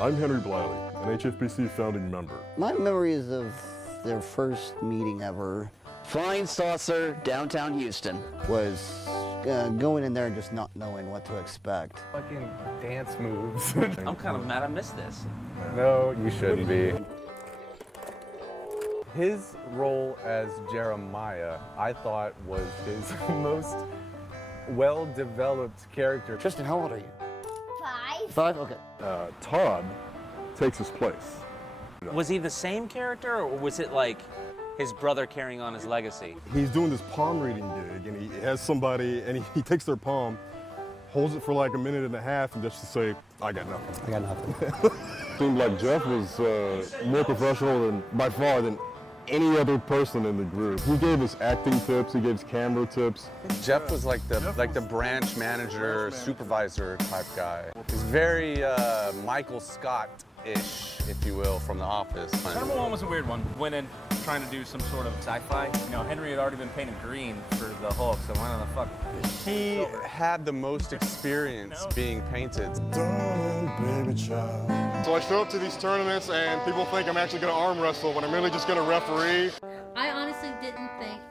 I'm Henry Bliley, an Hfpc founding member. My memories of their first meeting ever, Flying Saucer, downtown Houston, was going in there and just not knowing what to expect. Fucking dance moves. I'm kind of mad I missed this. No, you shouldn't be. His role as Jeremiah, I thought, was his most well-developed character. Tristan, how old are you? 5. 5? Okay. Todd takes his place. Was he the same character, or was it like his brother carrying on his legacy? He's doing this palm reading gig, and he has somebody, and he takes their palm, holds it for like a minute and a half, and just to say, I got nothing. I got nothing. Seemed like Jeff was more professional than, by far, than any other person in the group. He gave us acting tips, he gave us camera tips. Jeff was like the branch manager, supervisor type guy. He's very Michael Scott-ish, if you will, from The Office. Number 1 was a weird one. Went in trying to do some sort of sci-fi. You know, Henry had already been painted green for the Hulk, so why not the fuck? He had the most experience being painted. Baby child. So I show up to these tournaments and people think I'm actually going to arm wrestle when I'm really just going to referee. I honestly didn't think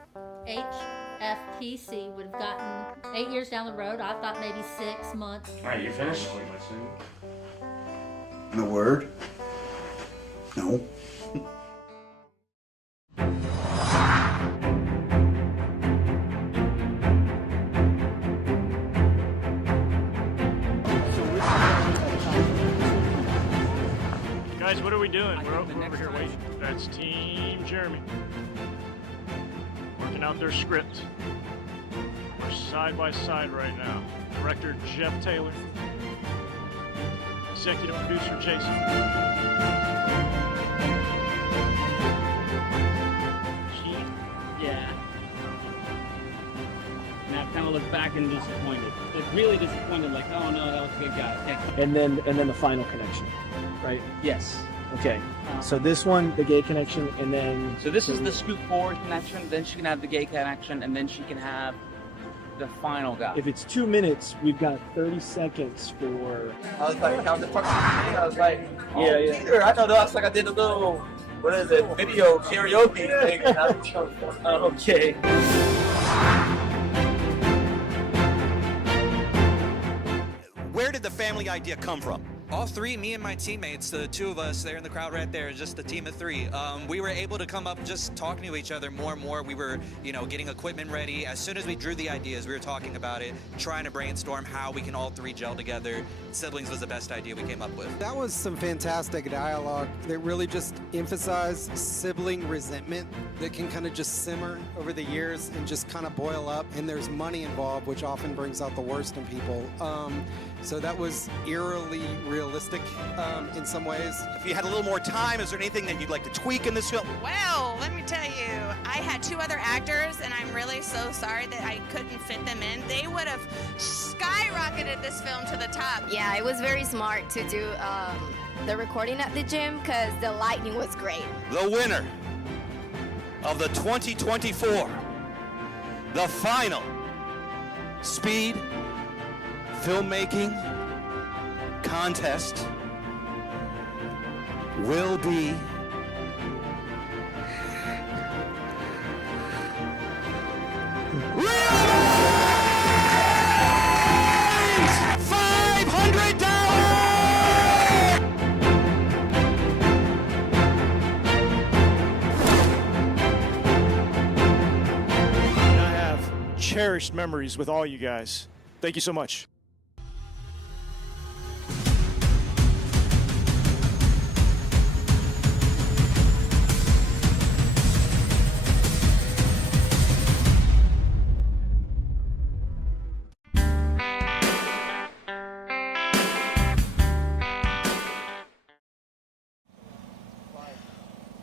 Hfpc would have gotten 8 years down the road. I thought maybe 6 months. All right, you finished? The word? No. Guys, what are we doing? We're over here waiting. That's Team Jeremy. Working out their script. We're side by side right now. Director Jeff Taylor. Executive producer Jason. Cheat? Yeah. And I kind of look back and disappointed. Like really disappointed, like, oh no, that was a good guy. And then the final connection, right? Yes. Okay. So this one, the gay connection, and then... So this is the scoop forward connection, then she can have the gay connection, and then she can have the final guy. If it's 2 minutes, we've got 30 seconds for... I was like, I was like, yeah. I know that's like I did a little, what is it, video karaoke thing. Okay. Where did the family idea come from? All three, me and my teammates, the two of us there in the crowd right there, just the team of three. We were able to come up just talking to each other more and more. We were, getting equipment ready. As soon as we drew the ideas, we were talking about it, trying to brainstorm how we can all three gel together. Siblings was the best idea we came up with. That was some fantastic dialogue that really just emphasized sibling resentment that can kind of just simmer over the years and just kind of boil up. And there's money involved, which often brings out the worst in people. So that was eerily realistic in some ways. If you had a little more time, is there anything that you'd like to tweak in this film? Well, let me tell you, I had 2 other actors, and I'm really so sorry that I couldn't fit them in. They would have skyrocketed this film to the top. Yeah, it was very smart to do the recording at the gym because the lighting was great. The winner of the 2024, the final Speed Filmmaking Contest will be $500. And I have cherished memories with all you guys. Thank you so much.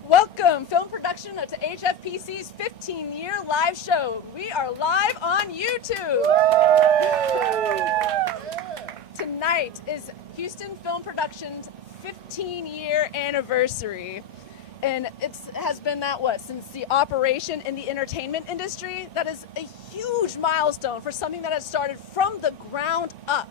Welcome, film production to Hfpc's 15-year live show. We are live on YouTube. Tonight is Houston Film Production's 15-year anniversary. And it has been that, since the operation in the entertainment industry? That is a huge milestone for something that has started from the ground up.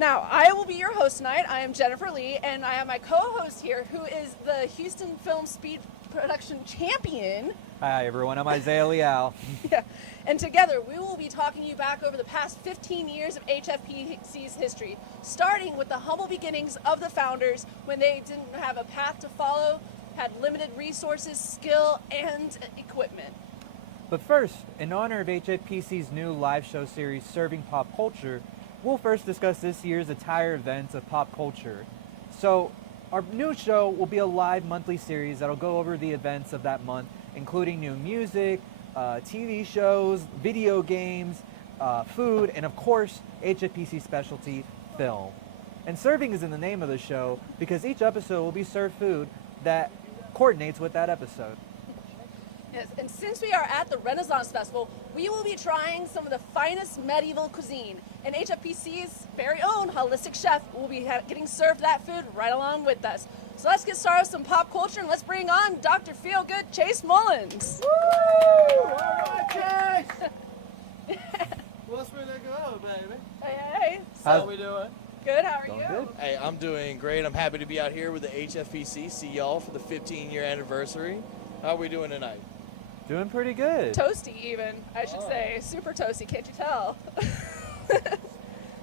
Now, I will be your host tonight. I am Jennifer Lee, and I have my co-host here, who is the Houston Film Speed Production Champion. Hi, everyone. I'm Isaiah Leal. Yeah. And together, we will be talking you back over the past 15 years of HFPC's history, starting with the humble beginnings of the founders when they didn't have a path to follow, had limited resources, skill, and equipment. But first, in honor of HFPC's new live show series, Serving Pop Culture, we'll first discuss this year's entire events of pop culture. So, our new show will be a live monthly series that'll go over the events of that month, including new music, TV shows, video games, food, and of course, HFPC specialty, film. And serving is in the name of the show because each episode will be served food that coordinates with that episode. Yes, and since we are at the Renaissance Festival, we will be trying some of the finest medieval cuisine. And HFPC's very own holistic chef will be getting served that food right along with us. So let's get started with some pop culture, and let's bring on Dr. Feelgood Chase Mullins. Woo! All right, Chase. What's really good, baby? Hey. How we doing? Good, how are you? Good. Hey, I'm doing great. I'm happy to be out here with the HFPC. See y'all for the 15-year anniversary. How are we doing tonight? Doing pretty good. Toasty even, I should say. Super toasty, can't you tell?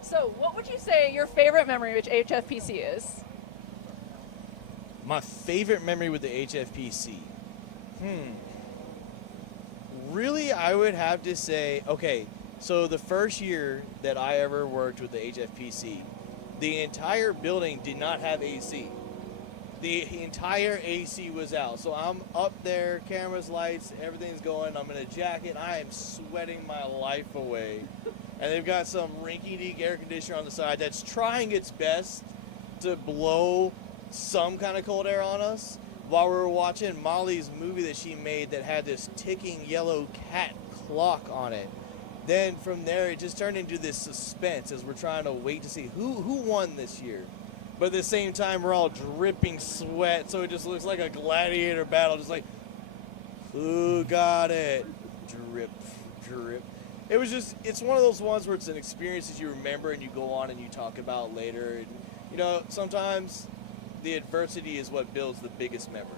So, what would you say your favorite memory with HFPC is? My favorite memory with the HFPC? Really, I would have to say, okay, so the first year that I ever worked with the HFPC, the entire building did not have AC. The entire AC was out. So I'm up there, cameras, lights, everything's going. I'm in a jacket. I am sweating my life away. And they've got some rinky-dink air conditioner on the side that's trying its best to blow some kind of cold air on us while we were watching Molly's movie that she made that had this ticking yellow cat clock on it. Then from there, it just turned into this suspense as we're trying to wait to see who won this year. But at the same time, we're all dripping sweat, so it just looks like a gladiator battle, just like, who got it? Drip, drip. It was just, it's one of those ones where it's an experience that you remember and you go on and you talk about later. And, you know, sometimes the adversity is what builds the biggest memory.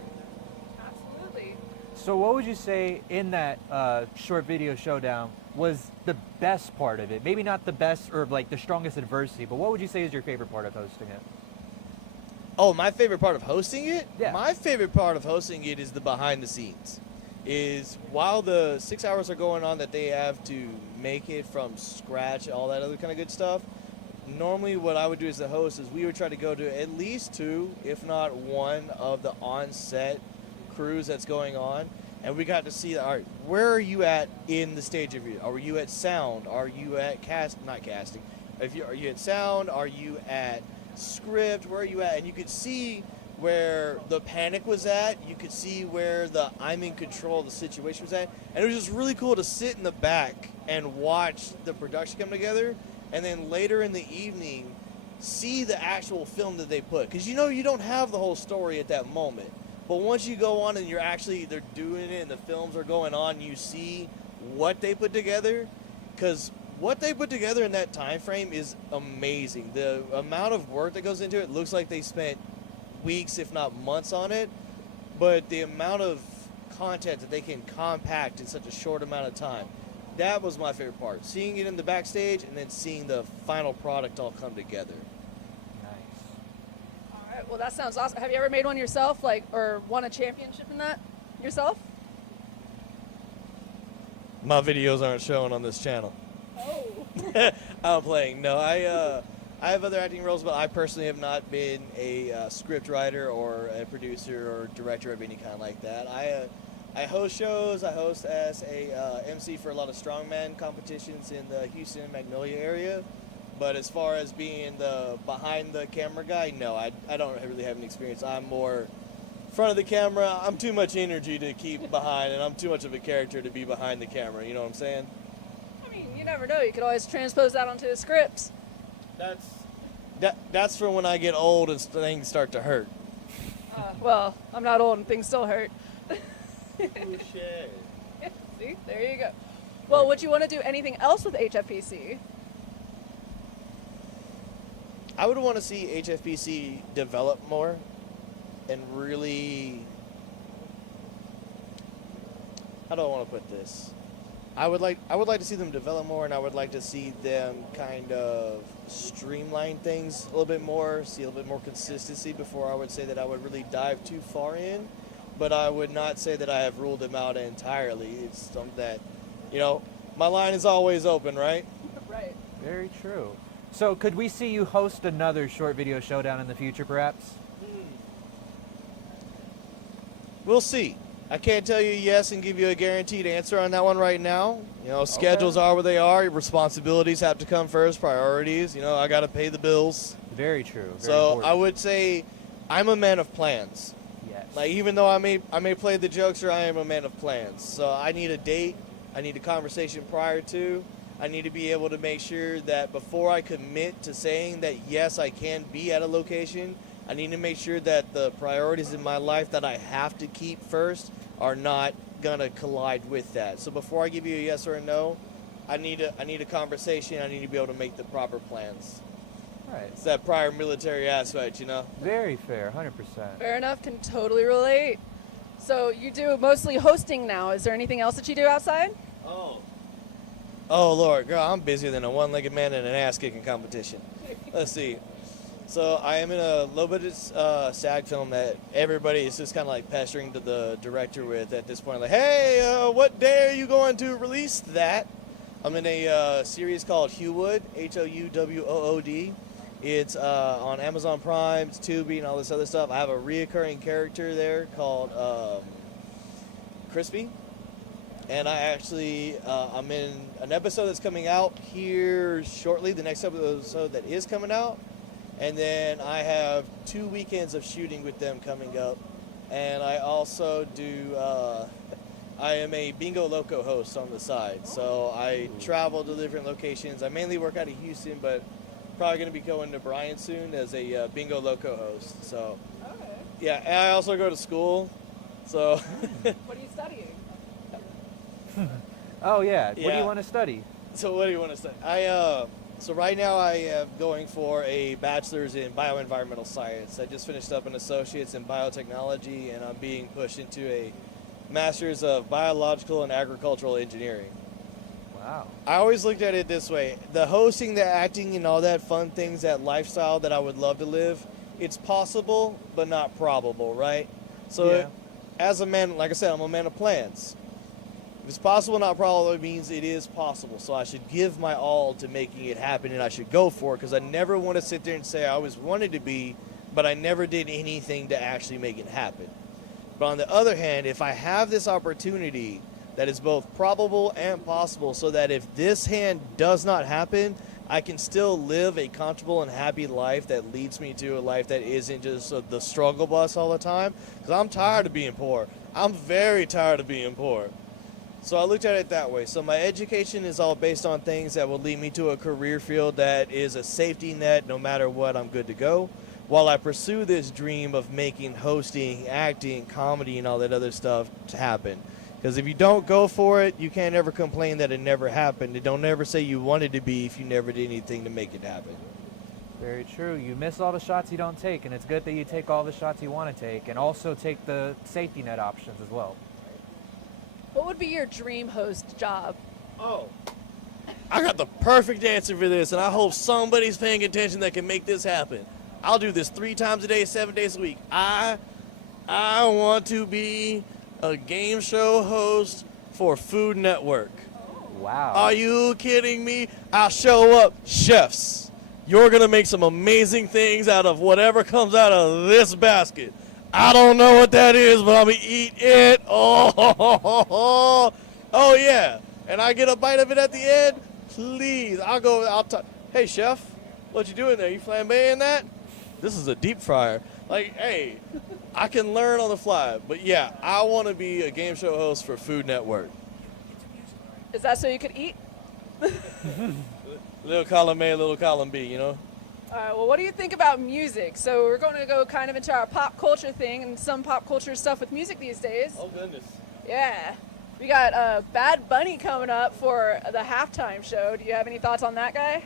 Absolutely. So what would you say in that short video showdown was the best part of it? Maybe not the best or like the strongest adversity, but what would you say is your favorite part of hosting it? Oh, my favorite part of hosting it? Yeah. My favorite part of hosting it is the behind the scenes. Is while the 6 hours are going on that they have to make it from scratch, all that other kind of good stuff, normally what I would do as the host is we would try to go to at least 2, if not 1, of the on-set crews that's going on. And we got to see, all right, where are you at in the stage of you? Are you at sound? Are you at not casting? Are you at sound? Are you at script? Where are you at? And you could see where the panic was at. You could see where the I'm in control of the situation was at. And it was just really cool to sit in the back and watch the production come together. And then later in the evening, see the actual film that they put. Because you know you don't have the whole story at that moment. But once you go on and they're doing it and the films are going on, you see what they put together. Because what they put together in that time frame is amazing. The amount of work that goes into it looks like they spent weeks, if not months on it. But the amount of content that they can compact in such a short amount of time, that was my favorite part. Seeing it in the backstage and then seeing the final product all come together. All right, well, that sounds awesome. Have you ever made one yourself, or won a championship in that yourself? My videos aren't showing on this channel. Oh. I'm playing. No, I have other acting roles, but I personally have not been a script writer or a producer or director of any kind like that. I host shows. I host as a MC for a lot of strongman competitions in the Houston and Magnolia area. But as far as being the behind the camera guy, no, I don't really have any experience. I'm more front of the camera. I'm too much energy to keep behind, and I'm too much of a character to be behind the camera. You know what I'm saying? I mean, you never know. You could always transpose that onto the scripts. That's for when I get old and things start to hurt. Well, I'm not old and things still hurt. Shit. See, there you go. Well, would you want to do anything else with HFPC? I would want to see HFPC develop more and really, how do I want to put this? I would like to see them develop more, and I would like to see them kind of streamline things a little bit more, see a little bit more consistency before I would say that I would really dive too far in. But I would not say that I have ruled them out entirely. It's something that, you know, my line is always open, right? Right. Very true. So could we see you host another short video showdown in the future, perhaps? We'll see. I can't tell you yes and give you a guaranteed answer on that one right now. You know, schedules are where they are. Your responsibilities have to come first, priorities. You know, I got to pay the bills. Very true. Very so important. I would say I'm a man of plans. Yes. Like, even though I may play the jokester, I am a man of plans. So I need a date. I need a conversation prior to. I need to be able to make sure that before I commit to saying that yes, I can be at a location, I need to make sure that the priorities in my life that I have to keep first are not gonna collide with that. So before I give you a yes or a no, I need a conversation. I need to be able to make the proper plans. Right. It's that prior military aspect, you know. Very fair, 100%. Fair enough. Can totally relate. So you do mostly hosting now. Is there anything else that you do outside? Oh Lord, girl, I'm busier than a one-legged man in an ass-kicking competition. Let's see. So I am in a low-budget SAG film that everybody is just kind of like pestering to the director with at this point. Like, hey, what day are you going to release that? I'm in a series called Hwood, Howwood. It's on Amazon Prime, it's Tubi, and all this other stuff. I have a reoccurring character there called Crispy. And I actually, I'm in an episode that's coming out here shortly, the next episode that is coming out. And then I have 2 weekends of shooting with them coming up. And I also do, I am a Bingo Loco host on the side. So I travel to different locations. I mainly work out of Houston, but probably going to be going to Bryan soon as a Bingo Loco host. So, yeah, and I also go to school. So, What are you studying? Oh yeah. What do you want to study? So what do you want to study? So right now I am going for a bachelor's in bioenvironmental science. I just finished up an associate's in biotechnology, and I'm being pushed into a master's of biological and agricultural engineering. Wow. I always looked at it this way: the hosting, the acting, and all that fun things, that lifestyle that I would love to live, it's possible but not probable, right? So as a man, like I said, I'm a man of plans. If it's possible, not probable, it means it is possible. So I should give my all to making it happen, and I should go for it, because I never want to sit there and say I always wanted to be, but I never did anything to actually make it happen. But on the other hand, if I have this opportunity that is both probable and possible, so that if this hand does not happen, I can still live a comfortable and happy life that leads me to a life that isn't just the struggle bus all the time, because I'm tired of being poor. I'm very tired of being poor. So I looked at it that way. So my education is all based on things that will lead me to a career field that is a safety net. No matter what, I'm good to go, while I pursue this dream of making hosting, acting, comedy, and all that other stuff to happen. Because if you don't go for it, you can't ever complain that it never happened. And don't ever say you wanted to be if you never did anything to make it happen. Very true. You miss all the shots you don't take, and it's good that you take all the shots you want to take, and also take the safety net options as well. What would be your dream host job? Oh, I got the perfect answer for this, and I hope somebody's paying attention that can make this happen. I'll do this 3 times a day, 7 days a week. I want to be a game show host for Food Network. Wow. Are you kidding me? I'll show up, chefs. You're going to make some amazing things out of whatever comes out of this basket. I don't know what that is, but I'm going to eat it. Oh, yeah. And I get a bite of it at the end? Please. I'll talk. Hey, chef, what you doing there? You flambeing that? This is a deep fryer. Like, hey, I can learn on the fly. But, yeah, I want to be a game show host for Food Network. Is that so you could eat? Little column A, little column B, you know? All right, well, what do you think about music? So we're going to go kind of into our pop culture thing and some pop culture stuff with music these days. Oh, goodness. Yeah. We got Bad Bunny coming up for the halftime show. Do you have any thoughts on that guy?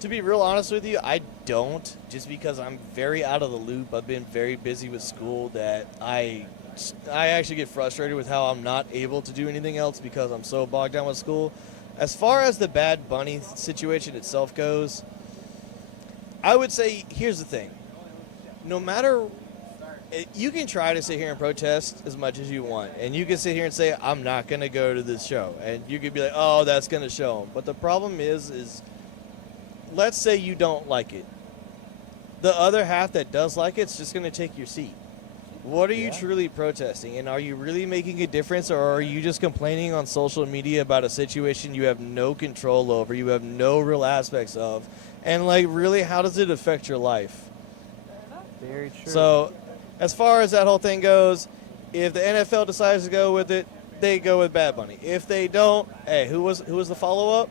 To To be real honest with you, I don't, just because I'm very out of the loop. I've been very busy with school that I actually get frustrated with how I'm not able to do anything else because I'm so bogged down with school. As far as the Bad Bunny situation itself goes, I would say, here's the thing. No matter, you can try to sit here and protest as much as you want, and you can sit here and say, I'm not going to go to this show, and you could be like, oh, that's going to show them. But the problem is let's say you don't like it. The other half that does like it's just going to take your seat. What are you truly protesting? And are you really making a difference, or are you just complaining on social media about a situation you have no control over, you have no real aspects of? And, like, really, how does it affect your life? Very true. So, as far as that whole thing goes, if the NFL decides to go with it, they go with Bad Bunny. If they don't, hey, who was the follow-up?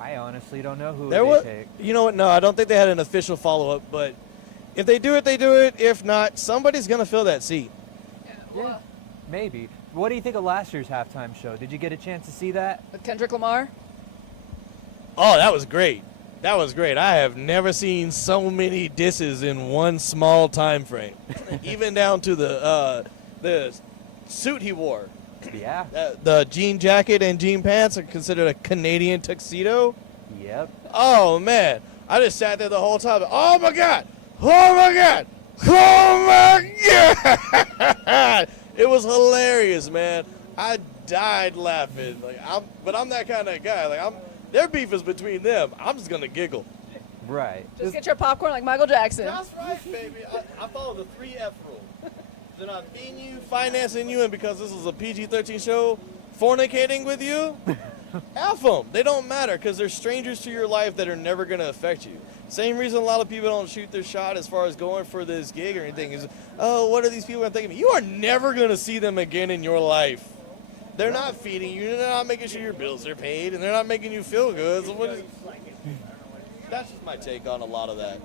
I honestly don't know who There take. You know what? No, I don't think they had an official follow-up, but if they do it, they do it. If not, somebody's going to fill that seat. Yeah, maybe. What do you think of last year's halftime show? Did you get a chance to see that? With Kendrick Lamar? Oh, that was great. That was great. I have never seen so many disses in one small time frame. Even down to the suit he wore. Yeah. The jean jacket and jean pants are considered a Canadian tuxedo. Yep. Oh, man. I just sat there the whole time. Oh, my God. Oh, my God. Oh, my God. It was hilarious, man. I died laughing. But I'm that kind of guy. Their beef is between them. I'm just going to giggle. Right. Just get your popcorn like Michael Jackson. That's right, baby. I follow the 3F rule. They're not feeding you, financing you, and because this is a PG-13 show, fornicating with you, F them. They don't matter because they're strangers to your life that are never going to affect you. Same reason a lot of people don't shoot their shot as far as going for this gig or anything is, oh, what are these people going to think of me? You are never going to see them again in your life. They're not feeding you. They're not making sure your bills are paid, and they're not making you feel good. So that's just my take on a lot of that.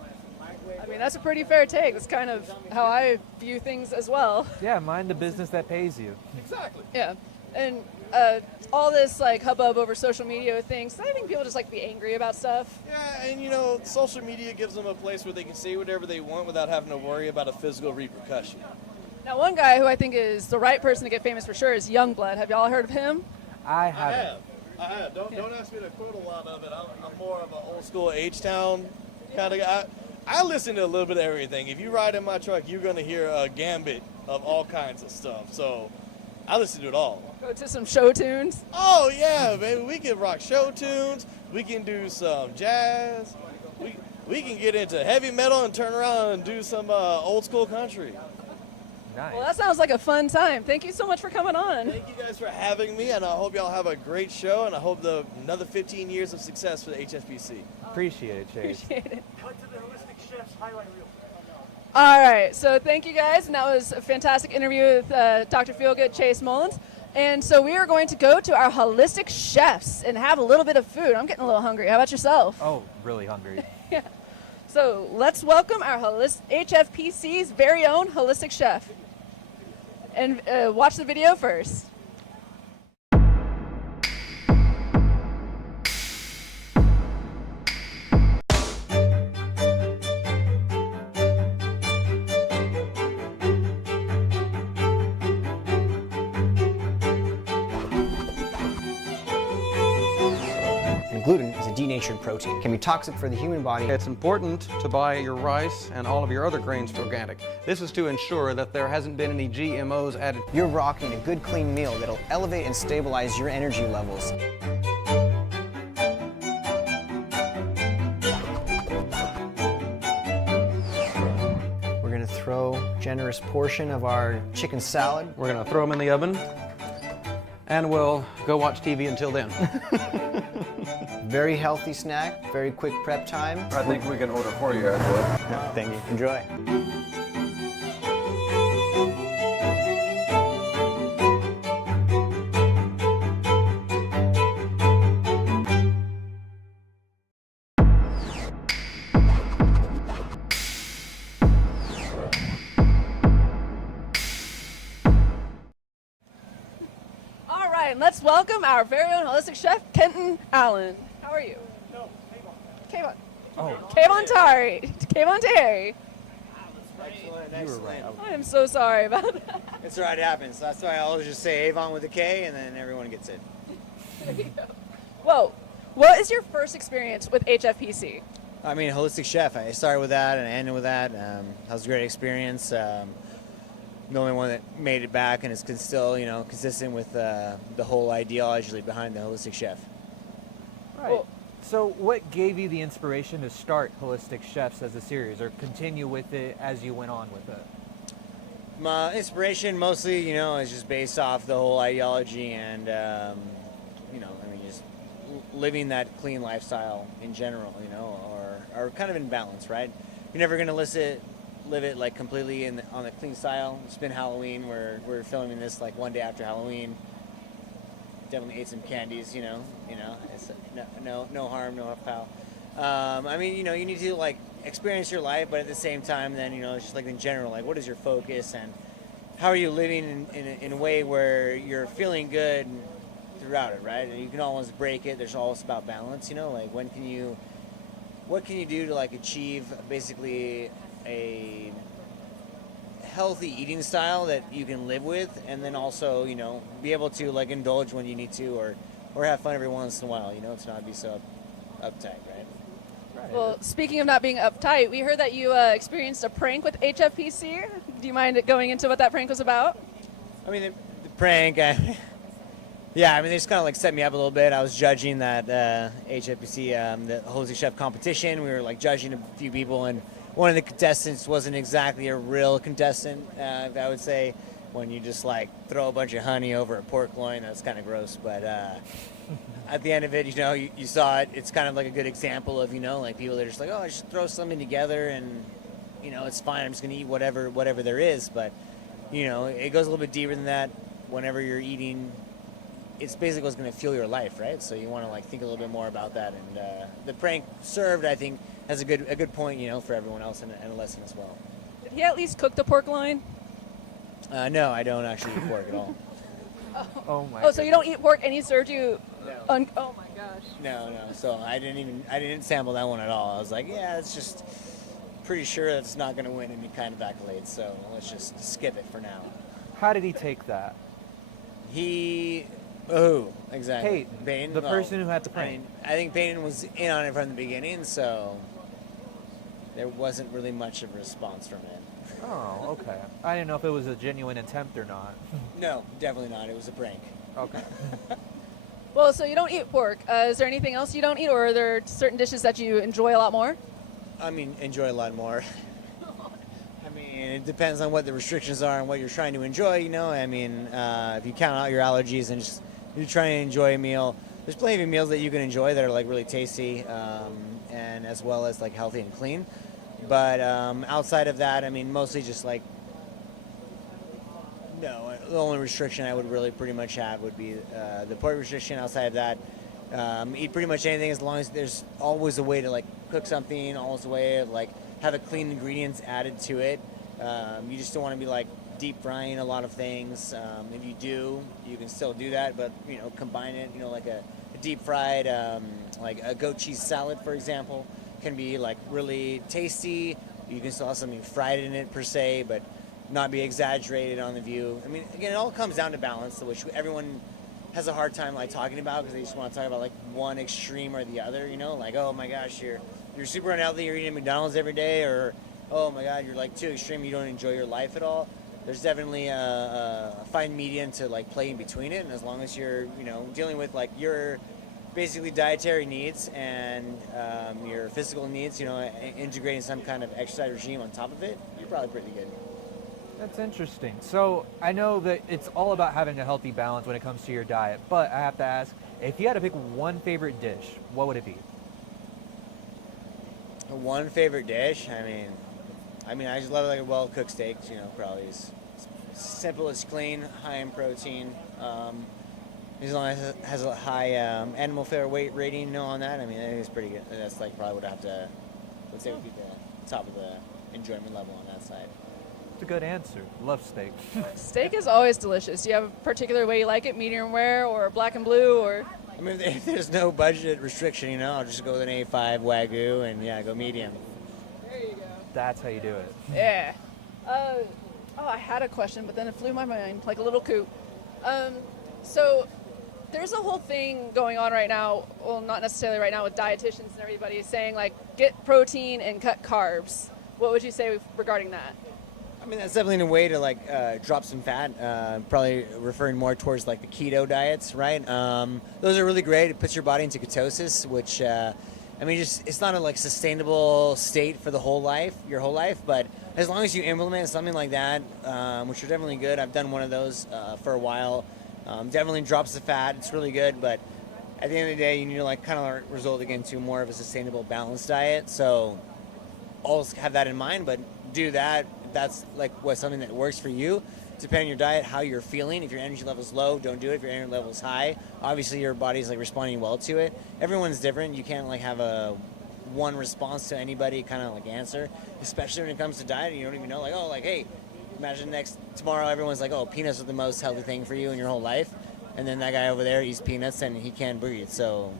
I mean, that's a pretty fair take. That's kind of how I view things as well. Yeah, mind the business that pays you. Exactly. Yeah. And all this, like, hubbub over social media with things, I think people just like to be angry about stuff. Yeah, and, social media gives them a place where they can say whatever they want without having to worry about a physical repercussion. Now, one guy who I think is the right person to get famous for sure is Youngblood. Have y'all heard of him? I have. Don't ask me to quote a lot of it. I'm more of an old school H-Town kind of guy. I listen to a little bit of everything. If you ride in my truck, you're going to hear a gambit of all kinds of stuff. So I listen to it all. Go to some show tunes? Oh, yeah, baby. We can rock show tunes. We can do some jazz. We can get into heavy metal and turn around and do some old school country. Nice. Well, that sounds like a fun time. Thank you so much for coming on. Thank you guys for having me, and I hope y'all have a great show, and I hope another 15 years of success for the HFPC. Appreciate it, Chase. Appreciate it. Cut to the Holistic Chef's highlight reel. All right, so thank you guys, and that was a fantastic interview with Dr. Feelgood, Chase Mullins. And so we are going to go to our Holistic Chefs and have a little bit of food. I'm getting a little hungry. How about yourself? Oh, really hungry. Yeah. So let's welcome our HFPC's very own Holistic Chef. And watch the video first. Gluten is a denatured protein. It can be toxic for the human body. It's important to buy your rice and all of your other grains organic. This is to ensure that there hasn't been any GMOs added. You're rocking a good clean meal that'll elevate and stabilize your energy levels. We're gonna throw a generous portion of our chicken salad. We're gonna throw them in the oven and we'll go watch TV until then. Very healthy snack, very quick prep time. I think we can order for you, actually. Thank you. Enjoy. All right, and let's welcome our very own Holistic Chef, Kenton Allen. How are you? Kayvon. Oh. Kayvon Tari. Kayvon Terry. Excellent, You were right. I am so sorry about that. It's all right, it happens. That's why I always just say Avon with a K, and then everyone gets it. There you go. Whoa. What is your first experience with HFPC? I mean, Holistic Chef. I started with that and I ended with that. That was a great experience. The only one that made it back and is still, consistent with the whole ideology behind the Holistic Chef. Right. Well, so what gave you the inspiration to start Holistic Chefs as a series or continue with it as you went on with it? My inspiration mostly, is just based off the whole ideology and, just living that clean lifestyle in general, or kind of in balance, right? You're never going to live it like completely on the clean style. It's been Halloween. We're filming this like one day after Halloween. Definitely ate some candies, It's no harm, no foul. You need to like experience your life, but at the same time, then it's just like in general, like what is your focus and how are you living in a way where you're feeling good throughout it, right? And you can always break it. There's always about balance, like what can you do to like achieve basically a healthy eating style that you can live with, and then also be able to like indulge when you need to, or have fun every once in a while, to not be so uptight, right? Well, speaking of not being uptight, we heard that you experienced a prank with HFPC. Do you mind going into what that prank was about? I mean, the prank, they just kind of like set me up a little bit. I was judging that HFPC, the Holistic Chef competition. We were like judging a few people, and one of the contestants wasn't exactly a real contestant, I would say. When you just like throw a bunch of honey over a pork loin, that's kind of gross. But at the end of it, you saw it. It's kind of like a good example of, like people that are just like, oh, I just throw something together and, it's fine. I'm just going to eat whatever there is. But, it goes a little bit deeper than that. Whenever you're eating, it's basically what's going to fuel your life, right? So you want to like think a little bit more about that. And the prank served, I think, has a good point, for everyone else and a lesson as well. Did he at least cook the pork loin? No, I don't actually eat pork at all. Oh my. Oh, so you don't eat pork, and he served you? No. Oh my gosh. No. So I didn't sample that one at all. I was like, yeah, it's just pretty sure that's not going to win any kind of accolades. So let's just skip it for now. How did he take that? Exactly. Peyton, the person who had the prank. I think Peyton was in on it from the beginning, so there wasn't really much of a response from it. Oh, okay. I didn't know if it was a genuine attempt or not. No, definitely not. It was a prank. Okay. Well, so you don't eat pork. Is there anything else you don't eat, or are there certain dishes that you enjoy a lot more? Enjoy a lot more. It depends on what the restrictions are and what you're trying to enjoy, if you count out your allergies and just you're trying to enjoy a meal, there's plenty of meals that you can enjoy that are like really tasty and as well as like healthy and clean. But outside of that, mostly just like, no, the only restriction I would really pretty much have would be the pork restriction. Outside of that, eat pretty much anything as long as there's always a way to like cook something, always a way of like have a clean ingredients added to it. You just don't want to be like deep frying a lot of things. If you do, you can still do that, but combine it, like a deep fried, like a goat cheese salad, for example, can be like really tasty. You can still have something fried in it per se, but not be exaggerated on the view. Again, it all comes down to balance, which everyone has a hard time like talking about because they just want to talk about like one extreme or the other, like, oh my gosh, you're super unhealthy, you're eating McDonald's every day, or oh my god, you're like too extreme, you don't enjoy your life at all. There's definitely a fine medium to like play in between it, and as long as you're dealing with like your basically dietary needs and your physical needs, integrating some kind of exercise regime on top of it, you're probably pretty good. That's interesting. So I know that it's all about having a healthy balance when it comes to your diet, but I have to ask, if you had to pick one favorite dish, what would it be? One favorite dish? I just love like a well-cooked steak, probably as simple as clean, high in protein. As long as it has a high animal fair weight rating, on that, I think it's pretty good. That's like probably what I have to, let's say, would be the top of the enjoyment level on that side. It's a good answer. Love steak. Steak is always delicious. Do you have a particular way you like it, medium rare or black and blue, or? mean, if there's no budget restriction, I'll just go with an A5 Wagyu and go medium. There you go. That's how you do it. Yeah. I had a question, but then it flew my mind like a little coot. So there's a whole thing going on right now, well, not necessarily right now with dietitians and everybody saying like get protein and cut carbs. What would you say regarding that? I mean, that's definitely a way to drop some fat. Probably referring more towards like the keto diets, right? Those are really great. It puts your body into ketosis, which it's not a sustainable state for your whole life. But as long as you implement something like that, which are definitely good. I've done one of those for a while. Definitely drops the fat. It's really good, but at the end of the day, you need to kind of result again to more of a sustainable, balanced diet. So always have that in mind, but do that. That's something that works for you. Depending on your diet, how you're feeling. If your energy level is low, don't do it. If your energy level is high, obviously your body's responding well to it. Everyone's different. You can't have a one response to anybody kind of answer, especially when it comes to diet. You don't even know hey, imagine tomorrow everyone's oh, peanuts are the most healthy thing for you in your whole life, and then that guy over there eats peanuts and he can't breathe. So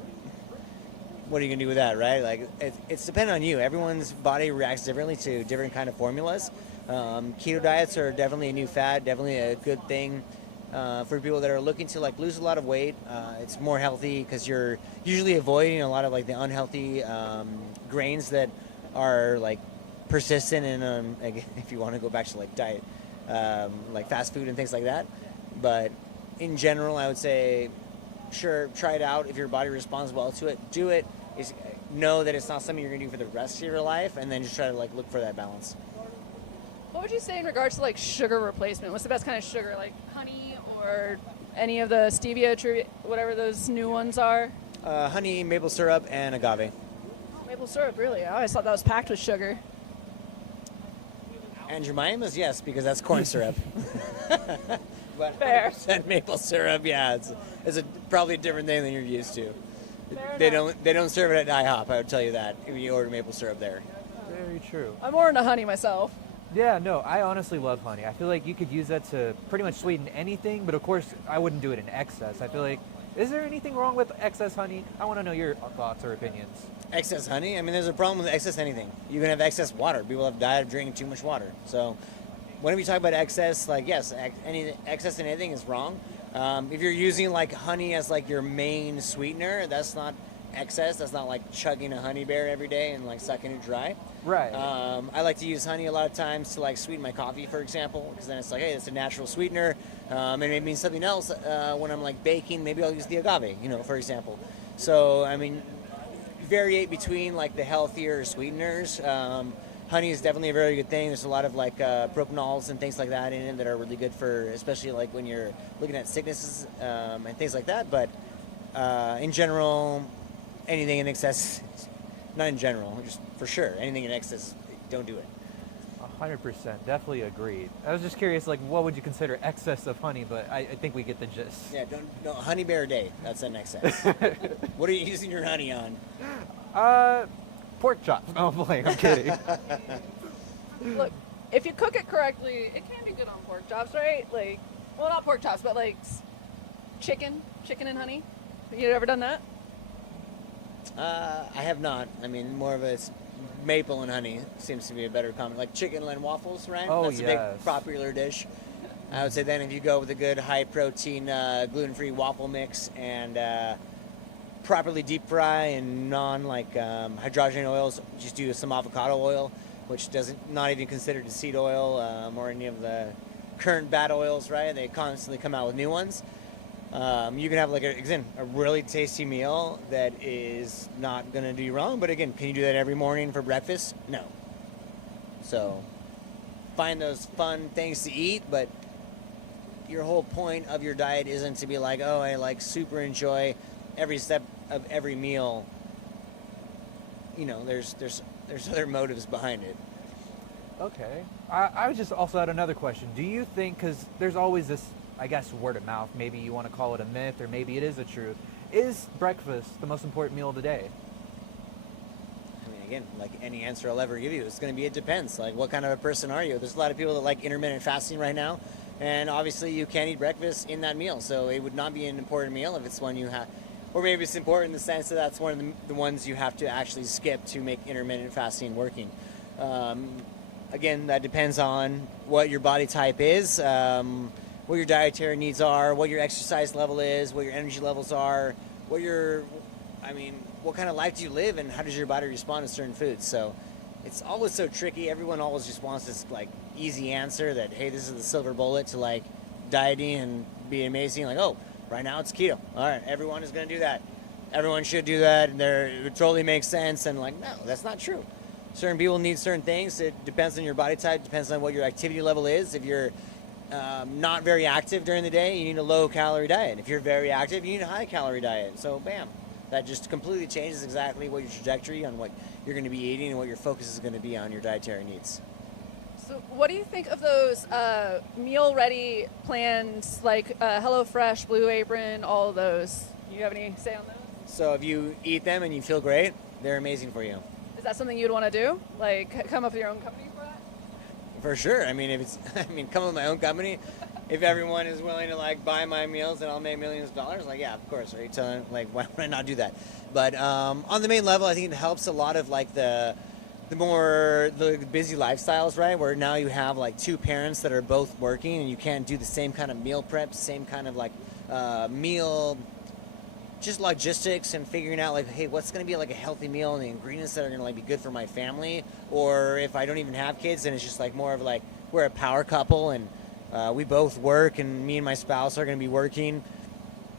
what are you gonna do with that, right? It's dependent on you. Everyone's body reacts differently to different kind of formulas. Keto diets are definitely a new fad, definitely a good thing for people that are looking to lose a lot of weight. It's more healthy because you're usually avoiding a lot of the unhealthy grains that are persistent and if you want to go back to diet, fast food and things like that. But in general, I would say, sure, try it out. If your body responds well to it, do it. Know that it's not something you're gonna do for the rest of your life, and then just try to look for that balance. What would you say in regards to sugar replacement? What's the best kind of sugar, like honey or any of the stevia, whatever those new ones are? Honey, maple syrup, and agave. Maple syrup, really? I always thought that was packed with sugar. And Jemima's, yes, because that's corn syrup. But fair. 100% maple syrup, yeah, it's probably a different thing than you're used to. They don't serve it at IHOP, I would tell you that, if you order maple syrup there. Very true. I'm more into honey myself. Yeah, no, I honestly love honey. I feel like you could use that to pretty much sweeten anything, but of course I wouldn't do it in excess. I feel like, is there anything wrong with excess honey? I want to know your thoughts or opinions. Excess honey? I mean, there's a problem with excess anything. You can have excess water. People have died of drinking too much water. So whenever you talk about excess, yes, any excess in anything is wrong. If you're using honey as your main sweetener, that's not excess. That's not chugging a honey bear every day and sucking it dry. Right. I like to use honey a lot of times to sweeten my coffee, for example, because then it's hey, it's a natural sweetener. And it means something else when I'm baking. Maybe I'll use the agave, for example. So I mean, variate between the healthier sweeteners. Honey is definitely a very good thing. There's a lot of propanols and things like that in it that are really good for, especially when you're looking at sicknesses and things like that. But in general, anything in excess, not in general, just for sure, anything in excess, don't do it. 100%, definitely agreed. I was just curious, what would you consider excess of honey? But I think we get the gist. Yeah, don't honey bear a day. That's an excess. What are you using your honey on? Pork chops. Oh, I'm playing. I'm kidding. Look, if you cook it correctly, it can be good on pork chops, right? Well, not pork chops, but chicken and honey. You ever done that? I have not. I mean, more of a maple and honey seems to be a better combination. Chicken and waffles, right? Oh, that's a big popular dish. I would say then if you go with a good high protein, gluten-free waffle mix and properly deep fry and non hydrogenated oils, just do some avocado oil, which not even considered a seed oil or any of the current bad oils, right? They constantly come out with new ones. You can have a really tasty meal that is not going to do you wrong. But again, can you do that every morning for breakfast? No. So find those fun things to eat, but your whole point of your diet isn't to be I super enjoy every step of every meal. There's other motives behind it. Okay. I just also had another question. Do you think, because there's always this, I guess, word of mouth, maybe you want to call it a myth or maybe it is a truth, is breakfast the most important meal of the day? I mean, again, any answer I'll ever give you, it's going to be, it depends. What kind of a person are you? There's a lot of people that like intermittent fasting right now, and obviously you can't eat breakfast in that meal, so it would not be an important meal if it's one you or maybe it's important in the sense that that's one of the ones you have to actually skip to make intermittent fasting working. Again, that depends on what your body type is, what your dietary needs are, what your exercise level is, what your energy levels are, what kind of life do you live, and how does your body respond to certain foods. So it's always so tricky. Everyone always just wants this like easy answer that, hey, this is the silver bullet to like dieting and be amazing. Like, oh, right now it's keto. All right, everyone is going to do that. Everyone should do that, and it totally makes sense. And like, no, that's not true. Certain people need certain things. It depends on your body type, depends on what your activity level is. If you're not very active during the day, you need a low-calorie diet. If you're very active, you need a high-calorie diet. So, bam. That just completely changes exactly what your trajectory on what you're going to be eating and what your focus is going to be on your dietary needs. So what do you think of those meal-ready plans like HelloFresh, Blue Apron, all of those? Do you have any say on those? So if you eat them and you feel great, they're amazing for you. Is that something you'd want to do? Like come up with your own company for that? For sure. Come up with my own company. If everyone is willing to like buy my meals and I'll make millions of dollars, like yeah, of course. Are you telling like why would I not do that? But on the main level, I think it helps a lot of like the busy lifestyles, right? Where now you have like two parents that are both working and you can't do the same kind of meal prep, same kind of like meal, just logistics and figuring out like, hey, what's going to be like a healthy meal and the ingredients that are going to like be good for my family. Or if I don't even have kids, then it's just like more of like we're a power couple and we both work and me and my spouse are going to be working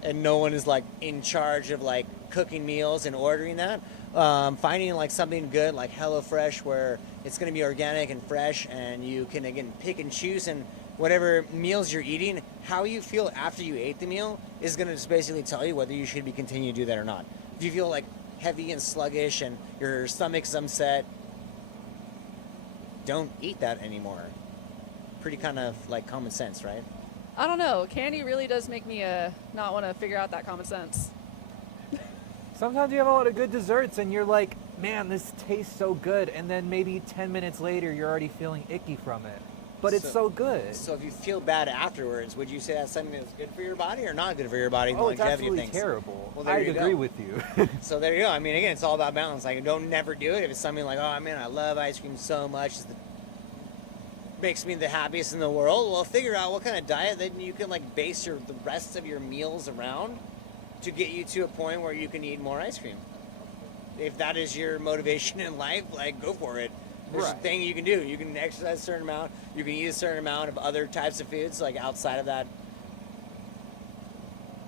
and no one is like in charge of like cooking meals and ordering that. Finding like something good like HelloFresh where it's going to be organic and fresh and you can again pick and choose, and whatever meals you're eating, how you feel after you ate the meal is going to just basically tell you whether you should be continuing to do that or not. If you feel like heavy and sluggish and your stomach's upset, don't eat that anymore. Pretty kind of like common sense, right? I don't know. Candy really does make me not want to figure out that common sense. Sometimes you have a lot of good desserts and you're like, man, this tastes so good. And then maybe 10 minutes later, you're already feeling icky from it. But it's so good. So if you feel bad afterwards, would you say that's something that's good for your body or not good for your body? Oh, it's absolutely terrible. Well, I agree with you. So there you go. I mean, again, it's all about balance. Like, don't never do it. If it's something like, oh, man, I love ice cream so much. It makes me the happiest in the world. Well, figure out what kind of diet that you can, like, base the rest of your meals around to get you to a point where you can eat more ice cream. If that is your motivation in life, like, go for it. There's a thing you can do. You can exercise a certain amount. You can eat a certain amount of other types of foods, like outside of that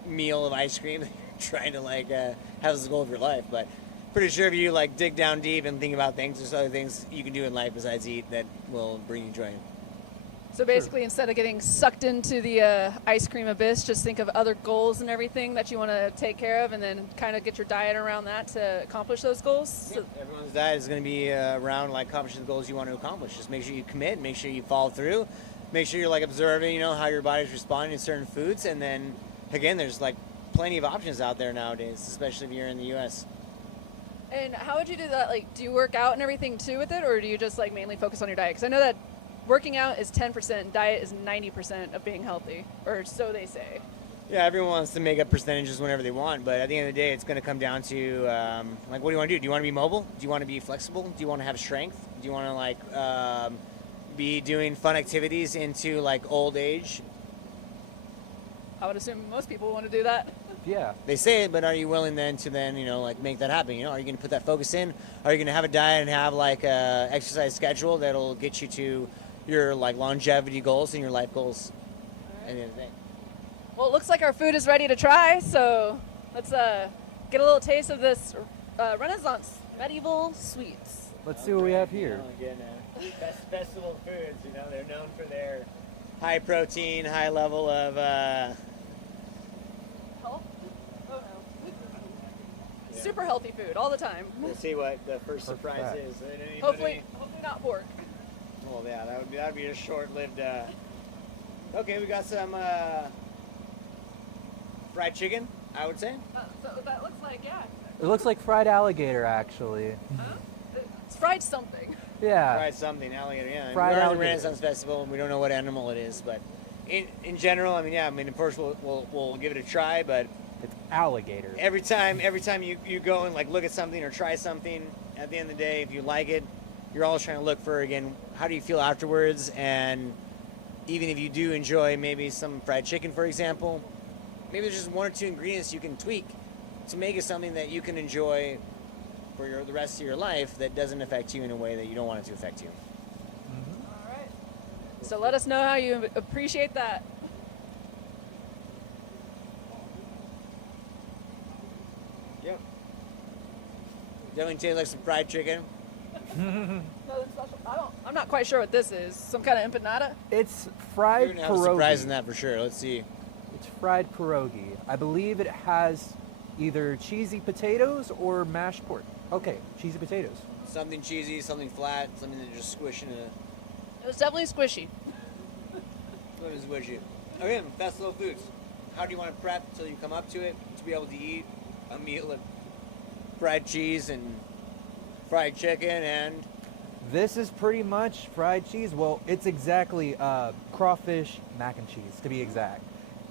meal of ice cream that you're trying to like have as the goal of your life. But pretty sure if you like dig down deep and think about things, there's other things you can do in life besides eat that will bring you joy. So basically, instead of getting sucked into the ice cream abyss, just think of other goals and everything that you want to take care of, and then kind of get your diet around that to accomplish those goals. Yeah, everyone's diet is going to be around like accomplishing the goals you want to accomplish. Just make sure you commit, make sure you follow through, make sure you're like observing, how your body's responding to certain foods, and then again, there's like plenty of options out there nowadays, especially if you're in the U.S. And how would you do that? Like, do you work out and everything too with it, or do you just like mainly focus on your diet? Because I know that working out is 10%, diet is 90% of being healthy, or so they say. Yeah, everyone wants to make up percentages whenever they want, but at the end of the day, it's going to come down to, like, what do you want to do? Do you want to be mobile? Do you want to be flexible? Do you want to have strength? Do you want to, like, be doing fun activities into, like, old age? I would assume most people want to do that. Yeah. They say it, but are you willing then to like, make that happen? Are you going to put that focus in? Are you going to have a diet and have, like, a exercise schedule that'll get you to your like longevity goals and your life goals at the end of the day? Well, it looks like our food is ready to try, so let's get a little taste of this Renaissance medieval sweets. Let's see what we have here. Again, best festival foods, they're known for their high protein, high level of health? Oh, no. Super healthy food all the time. We'll see what the first surprise is. Hopefully not pork. Well, yeah, that would be a short-lived. Okay, we got some fried chicken, I would say. So that looks like, yeah. It looks like fried alligator, actually. It's fried something. Yeah. Fried something, alligator, yeah. Fried We're at the alligator. Renaissance Festival, and we don't know what animal it is, but in general, of course, we'll give it a try, but alligator. Every time you go and like look at something or try something, at the end of the day, if you like it, you're always trying to look for, again, how do you feel afterwards? And even if you do enjoy maybe some fried chicken, for example, maybe there's just 1 or 2 ingredients you can tweak to make it something that you can enjoy for the rest of your life that doesn't affect you in a way that you don't want it to affect you. All right. So let us know how you appreciate that. Yep. Definitely tastes like some fried chicken. Nothing special. I'm not quite sure what this is. Some kind of empanada? It's fried You're gonna have a pierogi. surprise in that for sure. Let's see. It's fried pierogi. I believe it has either cheesy potatoes or mashed pork. Okay, cheesy potatoes. Something cheesy, something flat, something that just squish in a... It was definitely squishy. What is squishy? Okay, festival foods. How do you want to prep until you come up to it to be able to eat a meal of fried cheese and fried chicken and... This is pretty much fried cheese. Well, it's exactly crawfish mac and cheese, to be exact.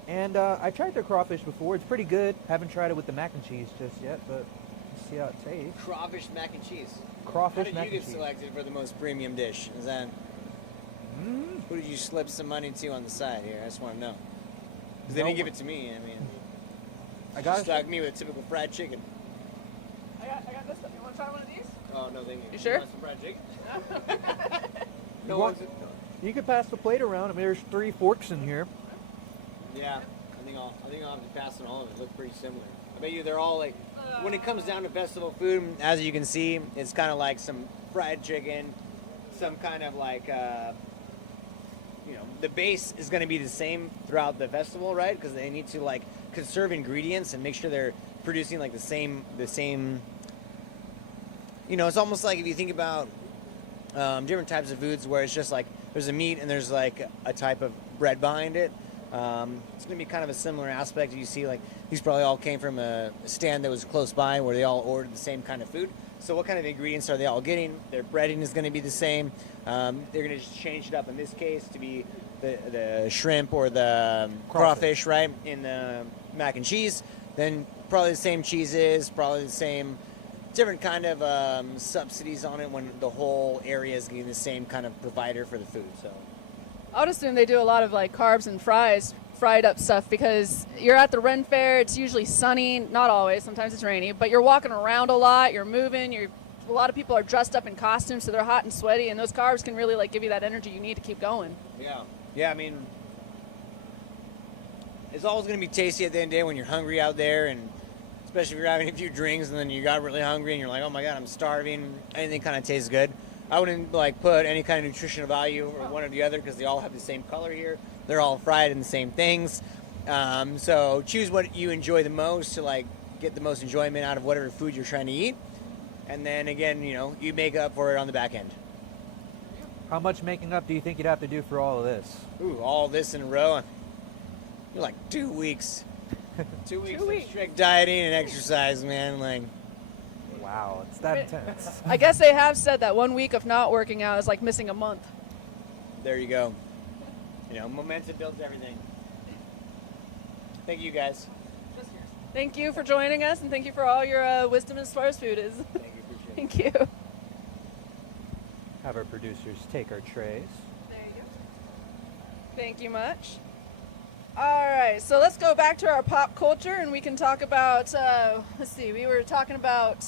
And I tried their crawfish before. It's pretty good. Haven't tried it with the mac and cheese just yet, but let's see how it tastes. Crawfish mac and cheese. Crawfish How mac did you and get cheese. selected for the most premium dish? Is that... Who did you slip some money to on the side here? I just want to know. Because they No didn't give one- it to me. I mean, I got stuck me with a typical fried chicken. I got this stuff. You want to try one of these? Oh, no, thank you. You sure? Want some fried chicken? You No want- one's... You could pass the plate around. I mean, there's 3 forks in here. Yeah, I think I'll have to pass on all of it. They look pretty similar. I bet you they're all like, when it comes down to festival food, as you can see, it's kind of like some fried chicken, some kind of like, the base is going to be the same throughout the festival, right? Because they need to like conserve ingredients and make sure they're producing like the same. It's almost like if you think about different types of foods where it's just like there's a meat and there's like a type of bread behind it. It's going to be kind of a similar aspect. You see, like, these probably all came from a stand that was close by where they all ordered the same kind of food. So what kind of ingredients are they all getting? Their breading is going to be the same. They're going to just change it up in this case to be the shrimp or the crawfish, right, in the mac and cheese. Then probably the same cheeses, probably the same different kind of subsidies on it when the whole area is getting the same kind of provider for the food. So I would assume they do a lot of like carbs and fried up stuff because you're at the Ren Fair. It's usually sunny, not always. Sometimes it's rainy, but you're walking around a lot. You're moving. A lot of people are dressed up in costumes, so they're hot and sweaty, and those carbs can really like give you that energy you need to keep going. yeah. I mean, it's always going to be tasty at the end of the day when you're hungry out there, and especially if you're having a few drinks and then you got really hungry and you're like, oh my god, I'm starving. Anything kind of tastes good. I wouldn't like put any kind of nutritional value or one or the other because they all have the same color here. They're all fried in the same things. So choose what you enjoy the most to like get the most enjoyment out of whatever food you're trying to eat. And then again, you make up for it on the back end. How much making up do you think you'd have to do for all of this? Ooh, all this in a row. You're like 2 weeks. 2 weeks of strict dieting and exercise, man. Like, wow, it's that intense. I guess they have said that 1 week of not working out is like missing a month. There you go. Momentum builds everything. Thank you, guys. Thank you for joining us, and thank you for all your wisdom as far as food is. Thank you, appreciate it. Thank you. Have our producers take our trays. There you go. Thank you much. All right, so let's go back to our pop culture, and we can talk about, let's see, we were talking about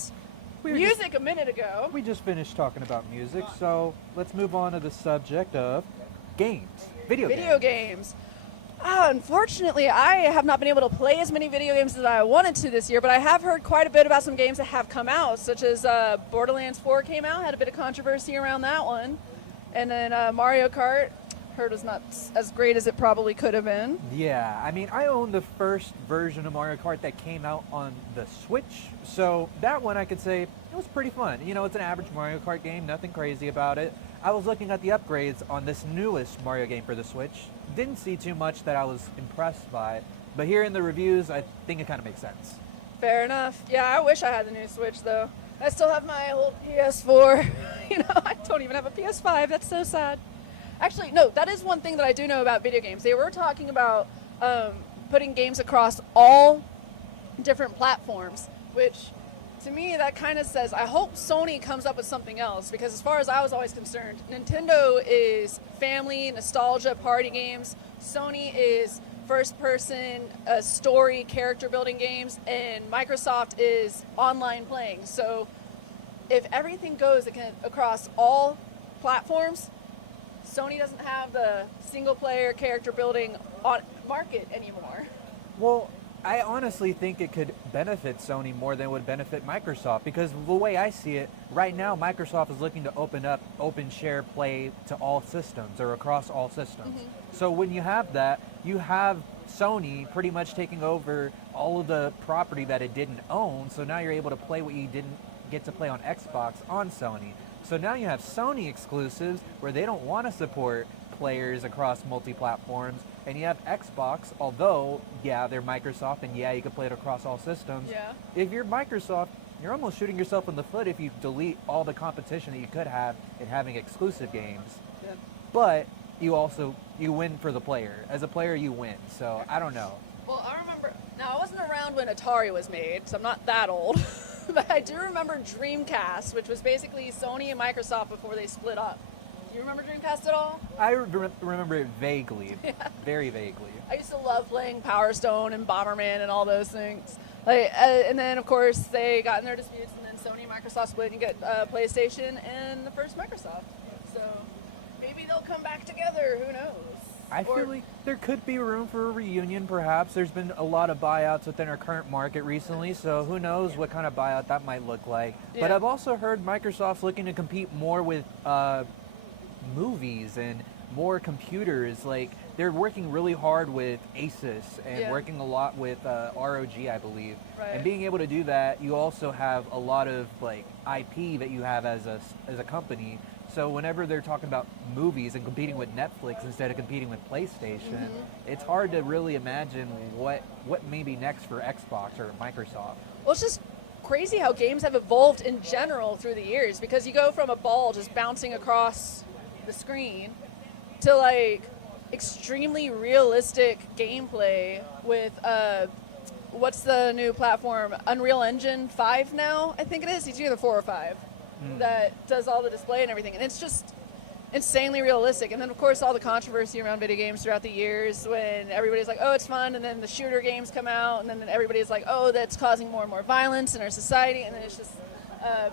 music a minute ago. We just finished talking about music, so let's move on to the subject of games. Video games. Unfortunately, I have not been able to play as many video games as I wanted to this year, but I have heard quite a bit about some games that have come out, such as Borderlands 4 came out, had a bit of controversy around that one. And then Mario Kart, heard was not as great as it probably could have been. Yeah, I mean, I own the first version of Mario Kart that came out on the Switch, so that one I could say it was pretty fun. It's an average Mario Kart game, nothing crazy about it. I was looking at the upgrades on this newest Mario game for the Switch. Didn't see too much that I was impressed by, but hearing the reviews, I think it kind of makes sense. Fair enough. Yeah, I wish I had the new Switch, though. I still have my old PS4. I don't even have a PS5. That's so sad. Actually, no, that is one thing that I do know about video games. They were talking about putting games across all different platforms, which to me that kind of says I hope Sony comes up with something else, because as far as I was always concerned, Nintendo is family, nostalgia, party games. Sony is first-person story, character-building games, and Microsoft is online playing. So if everything goes across all platforms, Sony doesn't have the single-player character-building market anymore. Well, I honestly think it could benefit Sony more than it would benefit Microsoft, because the way I see it, right now Microsoft is looking to open up open share play to all systems or across all systems. So when you have that, you have Sony pretty much taking over all of the property that it didn't own, so now you're able to play what you didn't get to play on Xbox on Sony. So now you have Sony exclusives where they don't want to support players across multi-platforms, and you have Xbox, although, yeah, they're Microsoft, and yeah, you can play it across all systems. Yeah. If you're Microsoft, you're almost shooting yourself in the foot if you delete all the competition that you could have in having exclusive games. Yeah. But you win for the player. As a player, you win. So I don't know. Well, I remember, now I wasn't around when Atari was made, so I'm not that old, but I do remember Dreamcast, which was basically Sony and Microsoft before they split up. Do you remember Dreamcast at all? I remember it vaguely, very vaguely. I used to love playing Power Stone and Bomberman and all those things. And then, of course, they got in their disputes, and then Sony and Microsoft split and get PlayStation and the first Microsoft. So maybe they'll come back together. Who knows? I feel like there could be room for a reunion, perhaps. There's been a lot of buyouts within our current market recently, so who knows what kind of buyout that might look like. Yeah. But I've also heard Microsoft's looking to compete more with movies and more computers. Like, they're working really hard with Asus and working a lot with ROG, I believe. Right. And being able to do that, you also have a lot of like IP that you have as a company. So whenever they're talking about movies and competing with Netflix instead of competing with PlayStation, it's hard to really imagine what may be next for Xbox or Microsoft. Well, it's just crazy how games have evolved in general through the years, because you go from a ball just bouncing across the screen to like extremely realistic gameplay with what's the new platform? Unreal Engine 5 now, I think it is. It's either 4 or 5 that does all the display and everything, and it's just insanely realistic. And then of course all the controversy around video games throughout the years, when everybody's like, oh, it's fun, and then the shooter games come out, and then everybody's like, oh, that's causing more and more violence in our society, and then it's just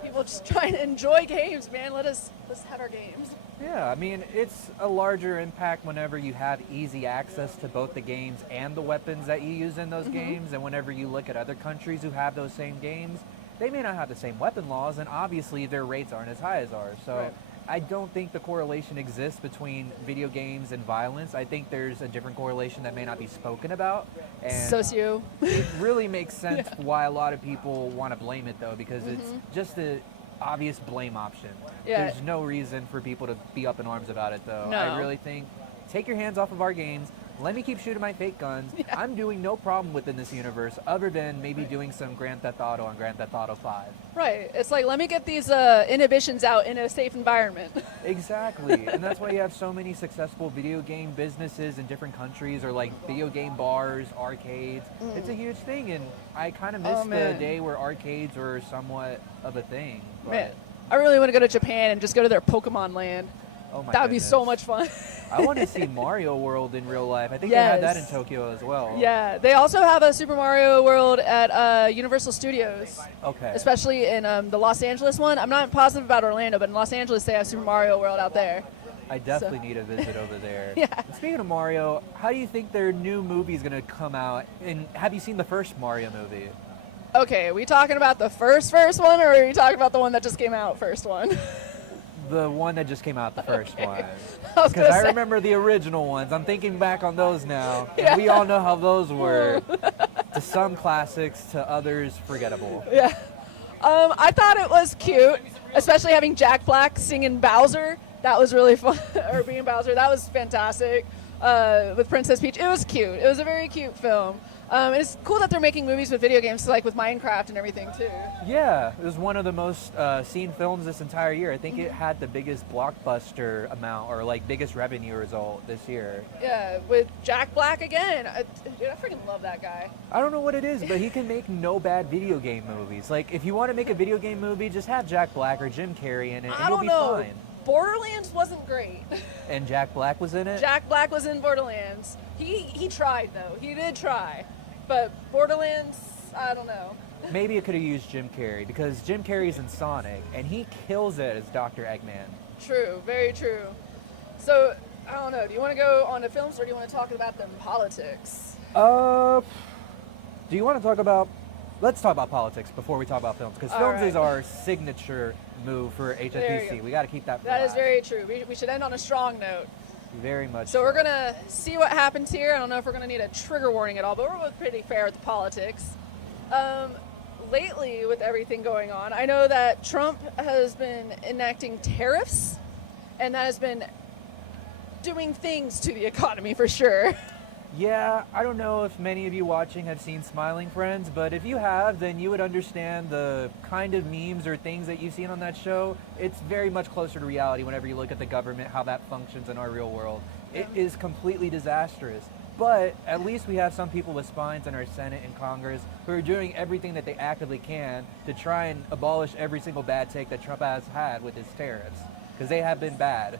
people just trying to enjoy games, man. Let's have our games. Yeah, I mean, it's a larger impact whenever you have easy access to both the games and the weapons that you use in those games, and whenever you look at other countries who have those same games, they may not have the same weapon laws, and obviously their rates aren't as high as ours. So Right. I don't think the correlation exists between video games and violence. I think there's a different correlation that may not be spoken about. And Socio. it really makes sense why a lot of people want to blame it, though, because it's just a obvious blame option. Yeah. There's no reason for people to be up in arms about it, though. No. I really think, take your hands off of our games. Let me keep shooting my fake guns. I'm doing no problem within this universe, other than maybe doing some Grand Theft Auto on Grand Theft Auto 5. Right. It's like, let me get these inhibitions out in a safe environment. Exactly. And that's why you have so many successful video game businesses in different countries, or like video game bars, arcades. It's a huge thing, and I kind of miss the day where arcades were somewhat of a thing. But Man, I really want to go to Japan and just go to their Pokemon land. oh my That would be goodness. so much fun. I want to see Mario World in real life. I think they had that in Yes. Tokyo as well. Yeah, they also have a Super Mario World at Universal Studios. Okay. Especially in the Los Angeles one. I'm not positive about Orlando, but in Los Angeles they have Super Mario World out there. I definitely need a visit over there. Yeah. Speaking of Mario, how do you think their new movie is going to come out? And have you seen the first Mario movie? Okay, are we talking about the first one, or are we talking about the one that just came out first one? The one that just came out, the first one. was Because gonna I say- remember the original ones. I'm thinking back on those now. And we all know how those were. To some classics, to others forgettable. Yeah. I thought it was cute, especially having Jack Black singing Bowser. That was really fun. Or being Bowser. That was fantastic. With Princess Peach. It was cute. It was a very cute film. And it's cool that they're making movies with video games, like with Minecraft and everything too. Yeah, it was one of the most seen films this entire year. I think it had the biggest blockbuster amount, or like biggest revenue result this year. Yeah, with Jack Black again. Dude, I freaking love that guy. I don't know what it is, but he can make no bad video game movies. Like, if you want to make a video game movie, just have Jack Black or Jim Carrey in it, and you'll be fine. Borderlands wasn't great. And Jack Black was in it? Jack Black was in Borderlands. He tried though. He did try. But Borderlands, I don't know. Maybe it could have used Jim Carrey, because Jim Carrey's in Sonic, and he kills it as Dr. Eggman. True, very true. So, I don't know, do you want to go on to films, or do you want to talk about them politics? Do you want to talk about... Let's talk about politics before we talk about films, because films is our signature move for HFPC. We got to keep that That is very true. We should end on a strong note. Very much So we're going to see what happens here. I don't know if we're going to need a trigger warning at all, but we're both pretty fair with the politics. Lately, with everything going on, I know that Trump has been enacting tariffs, and that has been doing things to the economy for sure. Yeah, I don't know if many of you watching have seen Smiling Friends, but if you have, then you would understand the kind of memes or things that you've seen on that show. It's very much closer to reality whenever you look at the government, how that functions in our real world. It is completely disastrous. But at least we have some people with spines in our Senate and Congress who are doing everything that they actively can to try and abolish every single bad take that Trump has had with his tariffs, because they have been bad.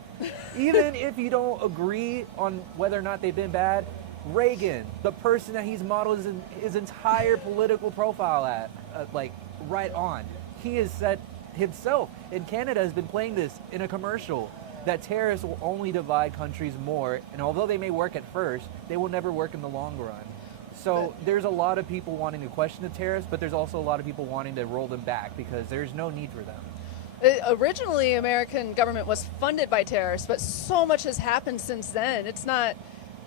Even if you don't agree on whether or not they've been bad, Reagan, the person that he's modeled his entire political profile at, like, right on. He has said himself, and Canada has been playing this in a commercial, that tariffs will only divide countries more, and although they may work at first, they will never work in the long run. So there's a lot of people wanting to question the tariffs, but there's also a lot of people wanting to roll them back because there's no need for them. Originally, American government was funded by tariffs, but so much has happened since then. It's not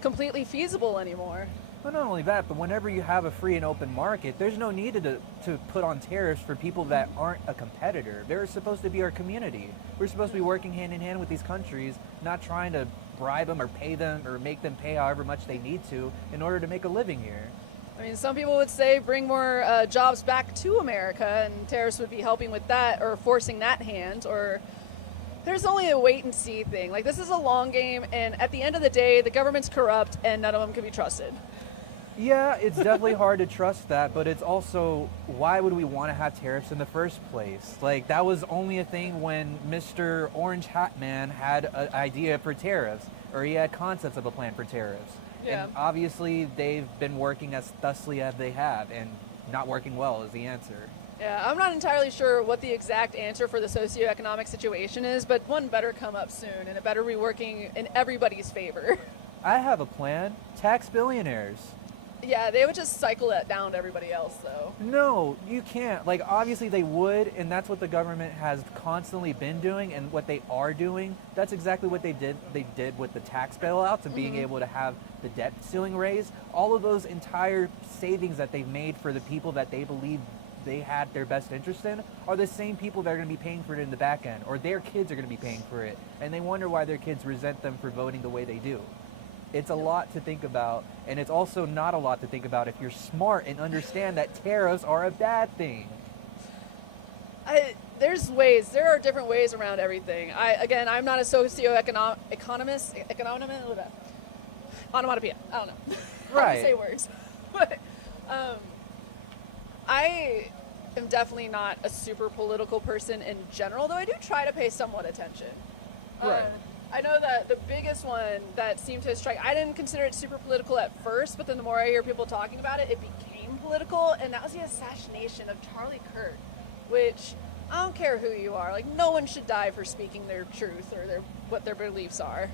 completely feasible anymore. But not only that, but whenever you have a free and open market, there's no need to put on tariffs for people that aren't a competitor. They're supposed to be our community. We're supposed to be working hand in hand with these countries, not trying to bribe them or pay them or make them pay however much they need to in order to make a living here. I mean, some people would say bring more jobs back to America, and tariffs would be helping with that, or forcing that hand, or there's only a wait and see thing. Like, this is a long game, and at the end of the day, the government's corrupt and none of them can be trusted. Yeah, it's definitely hard to trust that, but it's also, why would we want to have tariffs in the first place? Like, that was only a thing when Mr. Orange Hat Man had an idea for tariffs, or he had concepts of a plan for tariffs. Yeah. And obviously, they've been working as thusly as they have, and not working well is the answer. Yeah, I'm not entirely sure what the exact answer for the socioeconomic situation is, but one better come up soon, and it better be working in everybody's favor. I have a plan. Tax billionaires. Yeah, they would just cycle that down to everybody else, though. No, you can't. Like, obviously they would, and that's what the government has constantly been doing, and what they are doing. That's exactly what they did. They did with the tax bailouts and being able to have the debt ceiling raised. All of those entire savings that they've made for the people that they believe they had their best interest in are the same people that are going to be paying for it in the back end, or their kids are going to be paying for it, and they wonder why their kids resent them for voting the way they do. It's a lot to think about, and it's also not a lot to think about if you're smart and understand that tariffs are a bad thing. There are different ways around everything. I'm not a socio-economist, onomatopoeia, I don't know. Right. How to say words. But I am definitely not a super political person in general, though I do try to pay somewhat attention. Right. I know that the biggest one that seemed to strike, I didn't consider it super political at first, but then the more I hear people talking about it, it became political, and that was the assassination of Charlie Kirk, which I don't care who you are, like, no one should die for speaking their truth or what their beliefs are.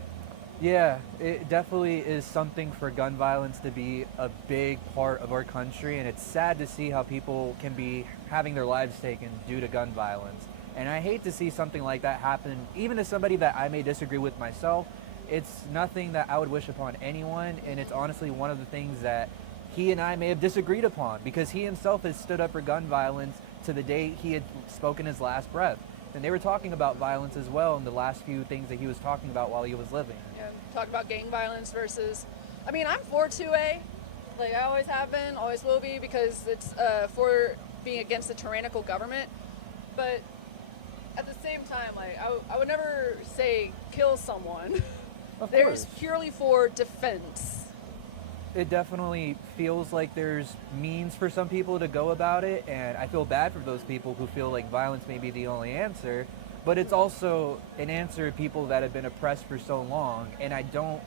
Yeah, it definitely is something for gun violence to be a big part of our country, and it's sad to see how people can be having their lives taken due to gun violence. And I hate to see something like that happen, even to somebody that I may disagree with myself. It's nothing that I would wish upon anyone, and it's honestly one of the things that he and I may have disagreed upon, because he himself has stood up for gun violence to the day he had spoken his last breath. And they were talking about violence as well in the last few things that he was talking about while he was living. Yeah, talk about gang violence versus, I mean, I'm for 2A, Like, I always have been, always will be, because it's for being against the tyrannical government. But at the same time, like, I would never say kill someone. Of There's course. purely for defense. It definitely feels like there's means for some people to go about it, and I feel bad for those people who feel like violence may be the only answer, but it's also an answer to people that have been oppressed for so long, and I don't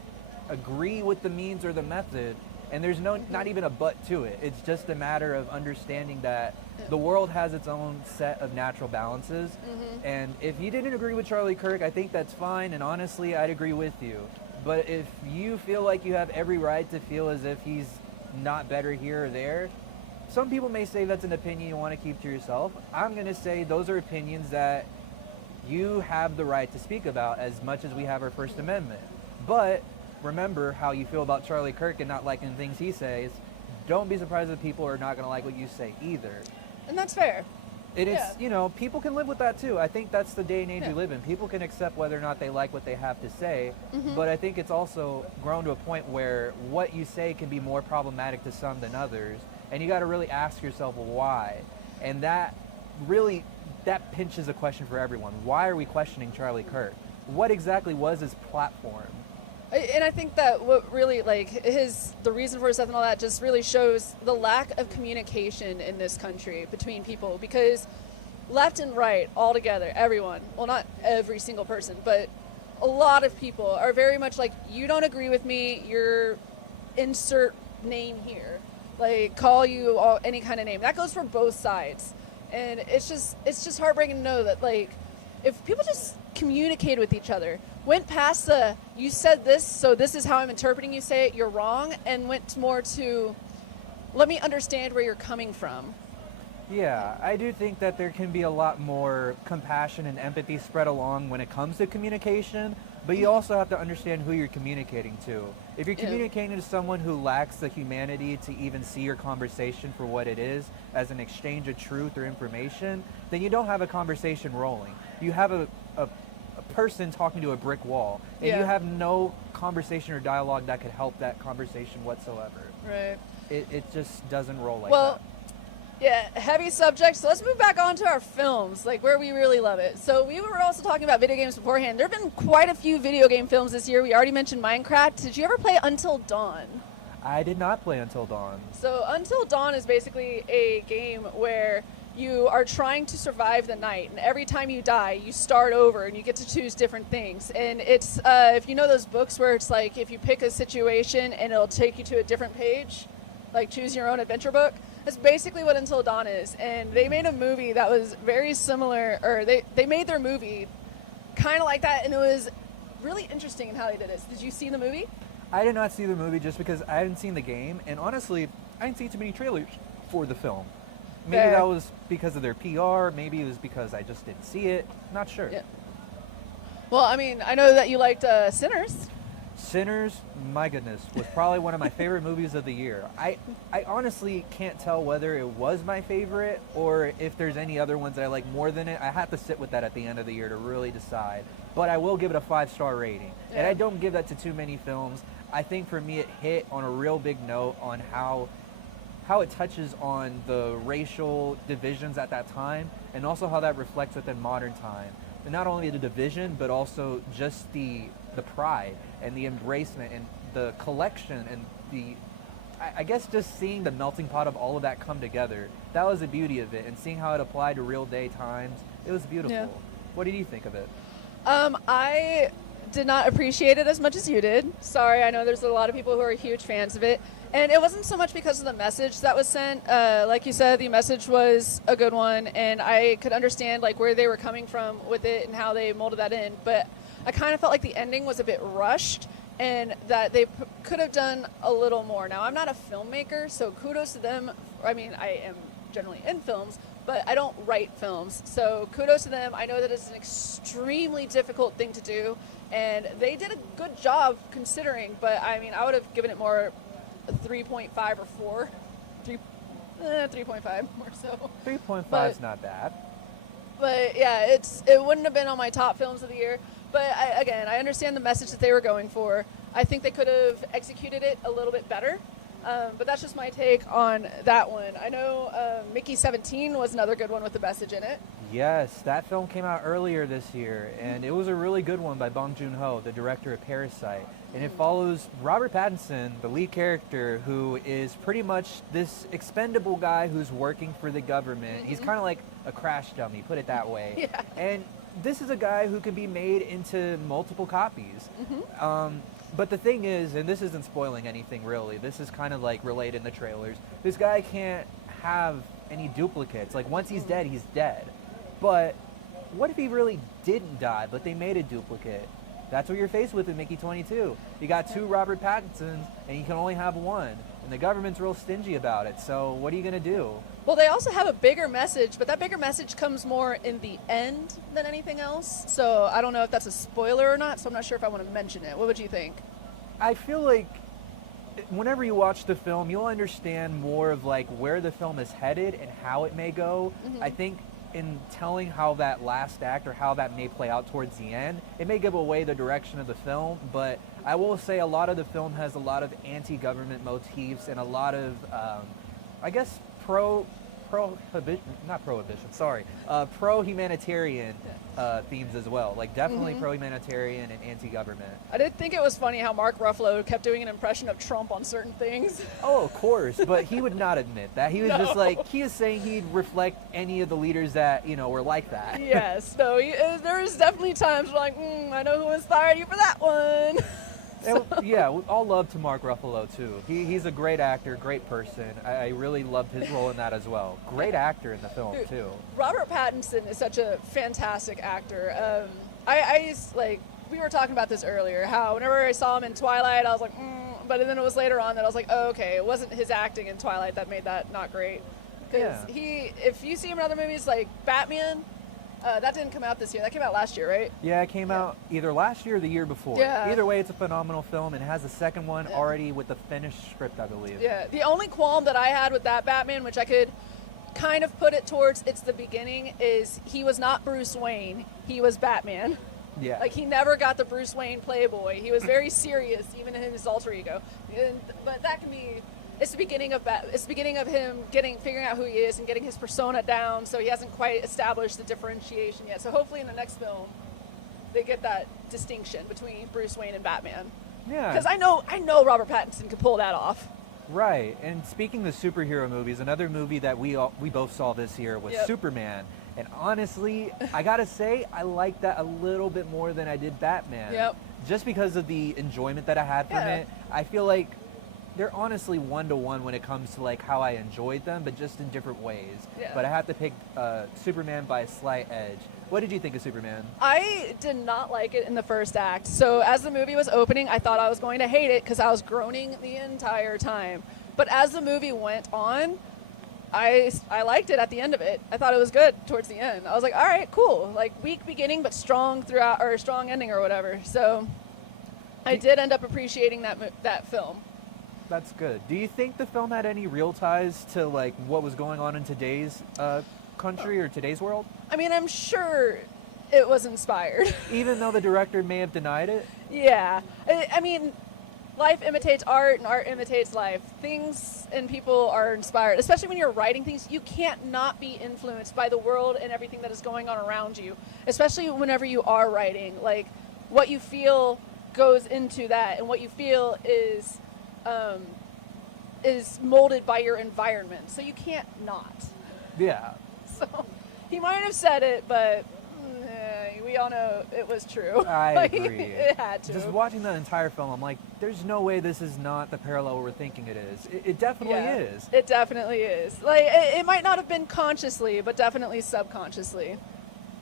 agree with the means or the method, and there's not even a but to it. It's just a matter of understanding that the world has its own set of natural balances, and if you didn't agree with Charlie Kirk, I think that's fine, and honestly, I'd agree with you. But if you feel like you have every right to feel as if he's not better here or there, some people may say that's an opinion you want to keep to yourself. I'm going to say those are opinions that you have the right to speak about as much as we have our First Amendment. But remember how you feel about Charlie Kirk and not liking things he says. Don't be surprised if people are not going to like what you say either. And that's fair. It's, you know, people can live with that too. I think that's the day and age Yeah. we live in. People can accept whether or not they like what they have to say, Mhm. but I think it's also grown to a point where what you say can be more problematic to some than others, and you got to really ask yourself why. And that really, that pinches a question for everyone. Why are we questioning Charlie Kirk? What exactly was his platform? And I think that what really, like, the reason for his death and all that just really shows the lack of communication in this country between people, because left and right, all together, everyone, well, not every single person, but a lot of people are very much like, you don't agree with me, you're insert name here. Like, call you all, any kind of name. That goes for both sides. And it's just heartbreaking to know that, like, if people just communicated with each other, went past the, you said this, so this is how I'm interpreting you say it, you're wrong, and went more to, let me understand where you're coming from. Yeah, I do think that there can be a lot more compassion and empathy spread along when it comes to communication, but you also have to understand who you're communicating to. If you're Yeah. communicating to someone who lacks the humanity to even see your conversation for what it is, as an exchange of truth or information, then you don't have a conversation rolling. You have a person talking to a brick wall, and Yeah. you have no conversation or dialogue that could help that conversation whatsoever. Right. It just doesn't roll like Well, that. yeah, heavy subject. So let's move back on to our films, like where we really love it. So we were also talking about video games beforehand. There have been quite a few video game films this year. We already mentioned Minecraft. Did you ever play Until Dawn? I did not play Until Dawn. So Until Dawn is basically a game where you are trying to survive the night, and every time you die, you start over, and you get to choose different things. And it's, if you know those books where it's like, if you pick a situation and it'll take you to a different page, like choose your own adventure book, that's basically what Until Dawn is. And they made a movie that was very similar, or they made their movie kind of like that, and it was really interesting in how they did it. Did you see the movie? I did not see the movie just because I hadn't seen the game, and honestly, I didn't see too many trailers for the film. Maybe Fair. that was because of their PR, maybe it was because I just didn't see it, not sure. Yeah. Well, I mean, I know that you liked Sinners. Sinners, my goodness, was probably one of my favorite movies of the year. I honestly can't tell whether it was my favorite or if there's any other ones that I like more than it. I have to sit with that at the end of the year to really decide. But I will give it a 5-star rating. And I don't give that to too many films. I think for me it hit on a real big note on how it touches on the racial divisions at that time, and also how that reflects within modern time. And not only the division, but also just the pride and the embracement and the collection and I guess just seeing the melting pot of all of that come together. That was the beauty of it, and seeing how it applied to real day times. It was beautiful. Yeah. What did you think of it? I did not appreciate it as much as you did. Sorry, I know there's a lot of people who are huge fans of it. And it wasn't so much because of the message that was sent. Like you said, the message was a good one, and I could understand like where they were coming from with it and how they molded that in. But I kind of felt like the ending was a bit rushed, and that they could have done a little more. Now, I'm not a filmmaker, so kudos to them. I mean, I am generally in films, but I don't write films. So kudos to them. I know that it's an extremely difficult thing to do, and they did a good job considering, but I mean, I would have given it more 3.5 or 4. 3.5 more so. 3.5 is not bad. But yeah, it wouldn't have been on my top films of the year. But again, I understand the message that they were going for. I think they could have executed it a little bit better. But that's just my take on that one. I know Mickey 17 was another good one with the message in it. Yes, that film came out earlier this year, and it was a really good one by Bong Joon-ho, the director of Parasite. And it follows Robert Pattinson, the lead character, who is pretty much this expendable guy who's working for the government. He's kind of like a crash dummy, put it that way. Yeah. And this is a guy who can be made into multiple copies. But the thing is, and this isn't spoiling anything really, this is kind of like relayed in the trailers, this guy can't have any duplicates. Like once he's dead, he's dead. But what if he really didn't die, but they made a duplicate? That's what you're faced with in Mickey 22. You got 2 Robert Pattinsons, and you can only have one. And the government's real stingy about it, so what are you going to do? Well, they also have a bigger message, but that bigger message comes more in the end than anything else. So I don't know if that's a spoiler or not, so I'm not sure if I want to mention it. What would you think? I feel like whenever you watch the film, you'll understand more of like where the film is headed and how it may go. I think in telling how that last act or how that may play out towards the end, it may give away the direction of the film, but I will say a lot of the film has a lot of anti-government motifs and a lot of, I guess, pro-humanitarian themes as well. Like definitely pro-humanitarian and anti-government. I did think it was funny how Mark Ruffalo kept doing an impression of Trump on certain things. Oh, of course, but he would not admit that. He was just like, he is saying he'd reflect any of the leaders that, you know, were like that. Yes, no, there's definitely times where like, I know who inspired you for that one. Yeah, all love to Mark Ruffalo too. He's a great actor, great person. I really loved his role in that as well. Great actor in the film too. Robert Pattinson is such a fantastic actor. I like, we were talking about this earlier, how whenever I saw him in Twilight, I was like, but then it was later on that I was like, oh, okay, it wasn't his acting in Twilight that made that not great. Because if you see him in other movies like Batman, that didn't come out this year. That came out last year, right? Yeah, it came out either last year or the year before. Yeah. Either way, it's a phenomenal film and has a second one already with the finished script, I believe. Yeah, the only qualm that I had with that Batman, which I could kind of put it towards it's the beginning, is he was not Bruce Wayne. He was Batman. Yeah. Like, he never got the Bruce Wayne playboy. He was very serious, even in his alter ego. But that can be... It's the beginning of him figuring out who he is and getting his persona down. So he hasn't quite established the differentiation yet. So hopefully in the next film, they get that distinction between Bruce Wayne and Batman. Yeah. Because I know Robert Pattinson could pull that off. Right. And speaking of superhero movies, another movie that we both saw this year was Superman. And honestly, I gotta say, I like that a little bit more than I did Batman. Yep. Just because of the enjoyment that I had from it. I feel like they're honestly one-to-one when it comes to like how I enjoyed them, but just in different ways. Yeah. But I have to pick Superman by a slight edge. What did you think of Superman? I did not like it in the first act. So as the movie was opening, I thought I was going to hate it because I was groaning the entire time. But as the movie went on, I liked it at the end of it. I thought it was good towards the end. I was like, all right, cool. Like weak beginning, but strong throughout, or strong ending or whatever. So I did end up appreciating that film. That's good. Do you think the film had any real ties to like what was going on in today's country or today's world? I mean, I'm sure it was inspired. Even though the director may have denied it? Yeah. I mean, life imitates art and art imitates life. Things and people are inspired, especially when you're writing things. You can't not be influenced by the world and everything that is going on around you, especially whenever you are writing. Like, what you feel goes into that, and what you feel is molded by your environment, so you can't not. Yeah. So he might have said it, but we all know it was true. I agree. It had to. Just watching the entire film, I'm like, there's no way this is not the parallel we're thinking it is. It definitely is. It definitely is. Like, it might not have been consciously, but definitely subconsciously.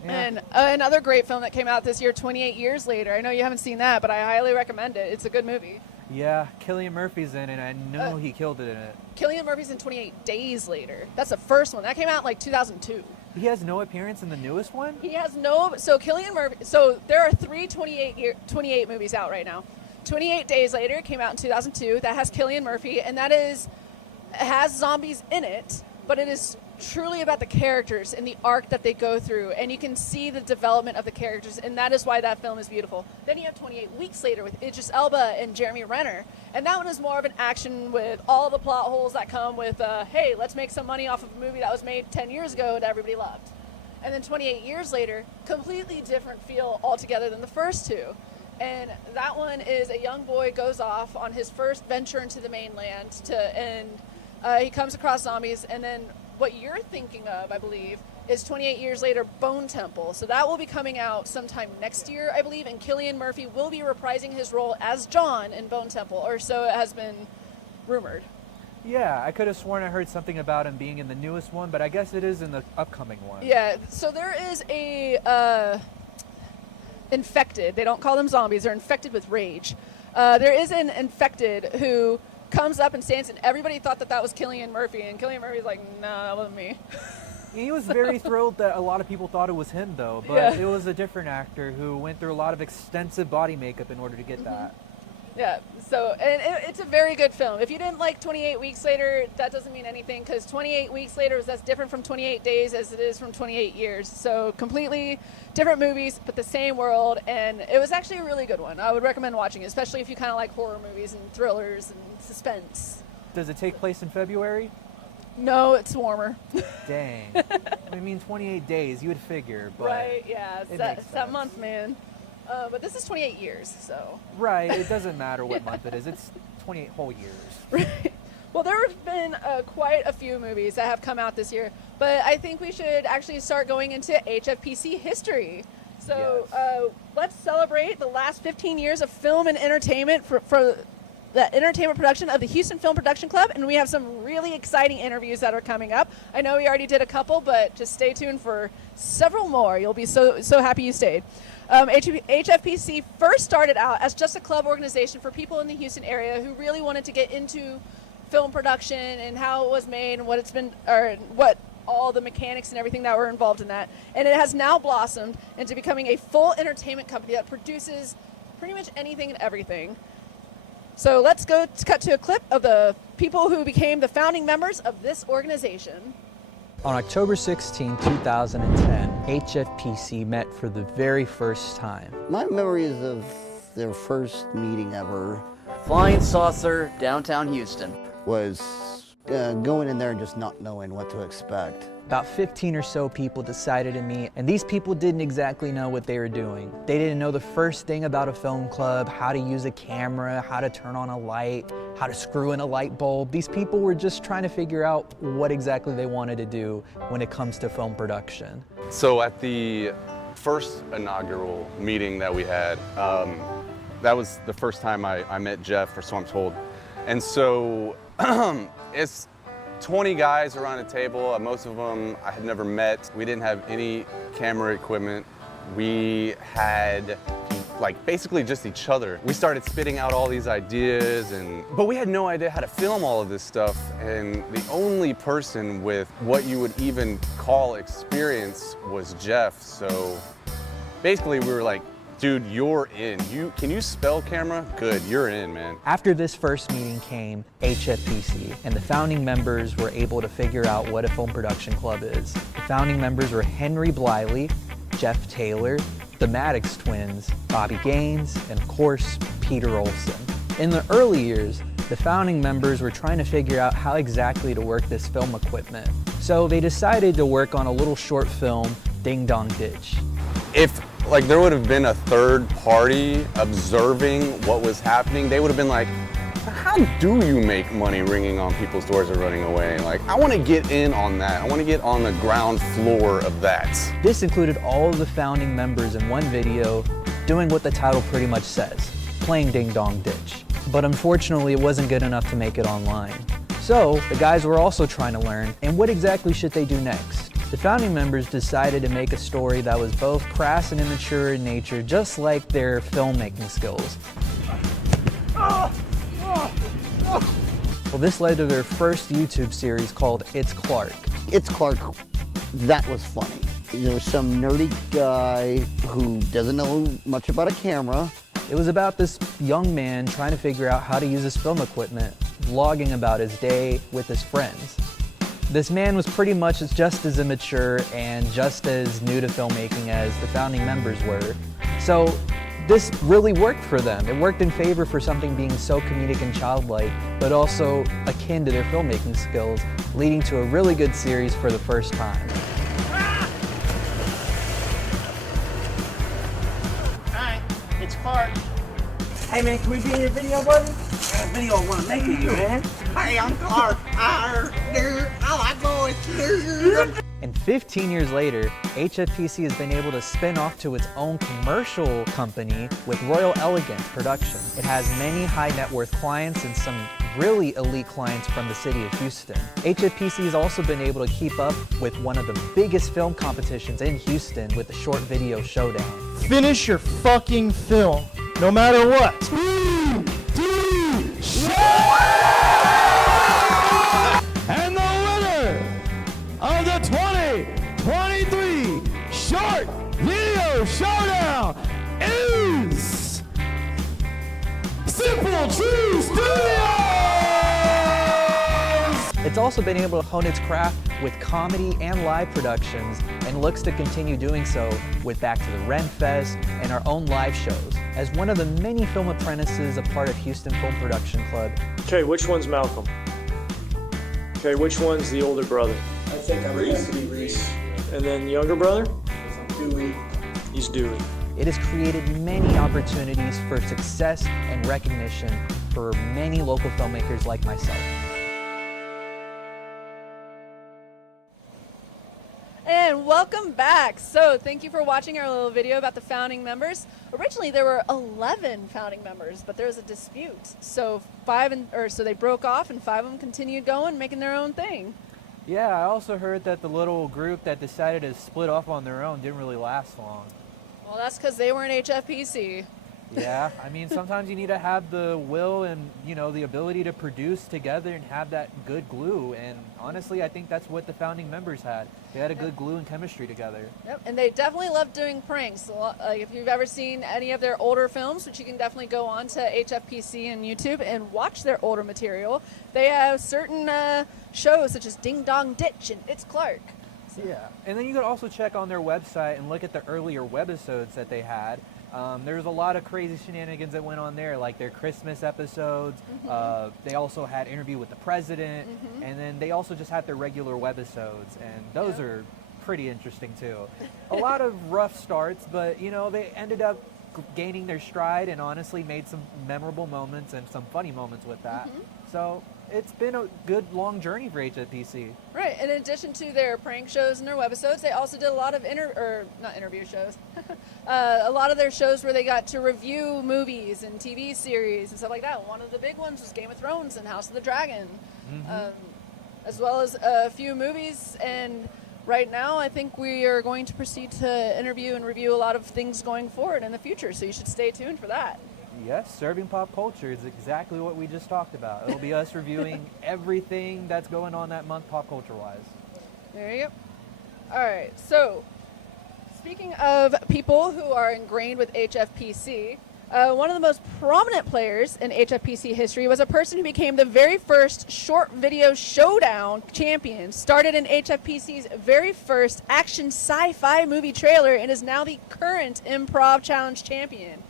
Yeah. And another great film that came out this year, 28 Years Later. I know you haven't seen that, but I highly recommend it. It's a good movie. Yeah, Cillian Murphy's in it, and I know he killed it in it. Cillian Murphy's in 28 Days Later. That's the first one. That came out in like 2002. He has no appearance in the newest one? He has no... So Cillian Murphy... So there are 3 28 movies out right now. 28 Days Later came out in 2002. That has Cillian Murphy, and that has zombies in it, but it is truly about the characters and the arc that they go through, and you can see the development of the characters, and that is why that film is beautiful. Then you have 28 Weeks Later with Idris Elba and Jeremy Renner, and that one is more of an action with all the plot holes that come with, hey, let's make some money off of a movie that was made 10 years ago that everybody loved. And then 28 Years Later, completely different feel altogether than the first two. And that one is a young boy goes off on his first venture into the mainland and he comes across zombies, and then what you're thinking of, I believe, is 28 Years Later, Bone Temple. So that will be coming out sometime next year, I believe, and Cillian Murphy will be reprising his role as John in Bone Temple, or so it has been rumored. Yeah, I could have sworn I heard something about him being in the newest one, but I guess it is in the upcoming one. Yeah, so there is a infected, they don't call them zombies, they're infected with rage. There is an infected who comes up and stands, and everybody thought that was Cillian Murphy, and Cillian Murphy's like, nah, that wasn't me. He was very thrilled that a lot of people thought it was him, though, but it was a different actor who went through a lot of extensive body makeup in order to get that. Yeah, so, and it's a very good film. If you didn't like 28 Weeks Later, that doesn't mean anything, because 28 Weeks Later is as different from 28 Days as it is from 28 Years. So completely different movies, but the same world, and it was actually a really good one. I would recommend watching it, especially if you kind of like horror movies and thrillers and suspense. Does it take place in February? No, it's warmer. Dang. I mean, 28 days, you would figure, but... Right, yeah, it's that month, man. But this is 28 years, so... Right, it doesn't matter what month it is. It's 28 whole years. Right. Well, there have been quite a few movies that have come out this year, but I think we should actually start going into HFPC history. So let's celebrate the last 15 years of film and entertainment for the entertainment production of the Houston Film Production Club, and we have some really exciting interviews that are coming up. I know we already did a couple, but just stay tuned for several more. You'll be so happy you stayed. HFPC first started out as just a club organization for people in the Houston area who really wanted to get into film production and how it was made and what it's been, or what all the mechanics and everything that were involved in that. And it has now blossomed into becoming a full entertainment company that produces pretty much anything and everything. So let's cut to a clip of the people who became the founding members of this organization. On October 16, 2010, HFPC met for the very first time. My memories of their first meeting ever, Flying Saucer, downtown Houston, was going in there and just not knowing what to expect. About 15 or so people decided to meet, and these people didn't exactly know what they were doing. They didn't know the first thing about a film club, how to use a camera, how to turn on a light, how to screw in a light bulb. These people were just trying to figure out what exactly they wanted to do when it comes to film production. So at the first inaugural meeting that we had, that was the first time I met Jeff, or so I'm told. And so it's 20 guys around a table. Most of them I had never met. We didn't have any camera equipment. We had basically just each other. We started spitting out all these ideas, but we had no idea how to film all of this stuff. And the only person with what you would even call experience was Jeff. So basically we were like, dude, you're in. Can you spell camera? Good, you're in, man. After this first meeting came HFPC, and the founding members were able to figure out what a film production club is. The founding members were Henry Bliley, Jeff Taylor, the Maddox twins, Bobby Gaines, and of course, Peter Olson. In the early years, the founding members were trying to figure out how exactly to work this film equipment. So they decided to work on a little short film, Ding Dong Ditch. If there would have been a third party observing what was happening, they would have been like, how do you make money ringing on people's doors or running away? I want to get in on that. I want to get on the ground floor of that. This included all of the founding members in one video doing what the title pretty much says, playing Ding Dong Ditch. But unfortunately, it wasn't good enough to make it online. So the guys were also trying to learn, and what exactly should they do next? The founding members decided to make a story that was both crass and immature in nature, just like their filmmaking skills. Well, this led to their first YouTube series called It's Clark. It's Clark, that was funny. Some nerdy guy who doesn't know much about a camera. It was about this young man trying to figure out how to use his film equipment, vlogging about his day with his friends. This man was pretty much just as immature and just as new to filmmaking as the founding members were. So this really worked for them. It worked in favor for something being so comedic and childlike, but also akin to their filmmaking skills, leading to a really good series for the first time. Hi, it's Clark. Hey man, can we be in your video, buddy? I got a video I want to make of you, man. Hey, I'm Clark. I like boys. And 15 years later, HFPC has been able to spin off to its own commercial company with Royal Elegant Production. It has many high net worth clients and some really elite clients from the city of Houston. HFPC has also been able to keep up with one of the biggest film competitions in Houston with the Short Video Showdown. Finish your fucking film, no matter what. 3, 2, And the winner of the 2023 Short Video Showdown is Simple True Studios! It's also been able to hone its craft with comedy and live productions and looks to continue doing so with Back to the Ren Fest and our own live shows. As one of the many film apprentices a part of Houston Film Production Club. Okay, which one's Malcolm? Okay, which one's the older brother? I think I'm going to be Reese. And then younger brother? Dewey. He's Dewey. It has created many opportunities for success and recognition for many local filmmakers like myself. And welcome back. So thank you for watching our little video about the founding members. Originally there were 11 founding members, but there was a dispute. So so they broke off and 5 of them continued going, making their own thing. Yeah, I also heard that the little group that decided to split off on their own didn't really last long. Well, that's because they weren't HFPC. Yeah, I mean, sometimes you need to have the will and, the ability to produce together and have that good glue. And honestly, I think that's what the founding members had. They had a good glue and chemistry together. Yep, and they definitely love doing pranks. If you've ever seen any of their older films, which you can definitely go on to HFPC and YouTube and watch their older material, they have certain shows such as Ding Dong Ditch and It's Clark. So. Yeah, and then you could also check on their website and look at the earlier webisodes that they had. There's a lot of crazy shenanigans that went on there, like their Christmas episodes. They also had Interview with the President, and then they also just had their regular webisodes, and those are pretty interesting too. A lot of rough starts, but they ended up gaining their stride and honestly made some memorable moments and some funny moments with that. So it's been a good long journey for HFPC. Right. In addition to their prank shows and their webisodes, they also did a lot of not interview shows. A lot of their shows where they got to review movies and TV series and stuff like that. One of the big ones was Game of Thrones and House of the Dragon, as well as a few movies. And right now, I think we are going to proceed to interview and review a lot of things going forward in the future. So you should stay tuned for that. Yes, Serving Pop Culture is exactly what we just talked about. It'll be us reviewing everything that's going on that month pop culture-wise. There you go. All right, so speaking of people who are ingrained with HFPC, one of the most prominent players in HFPC history was a person who became the very first Short Video Showdown champion, started in HFPC's very first action sci-fi movie trailer, and is now the current Improv Challenge champion.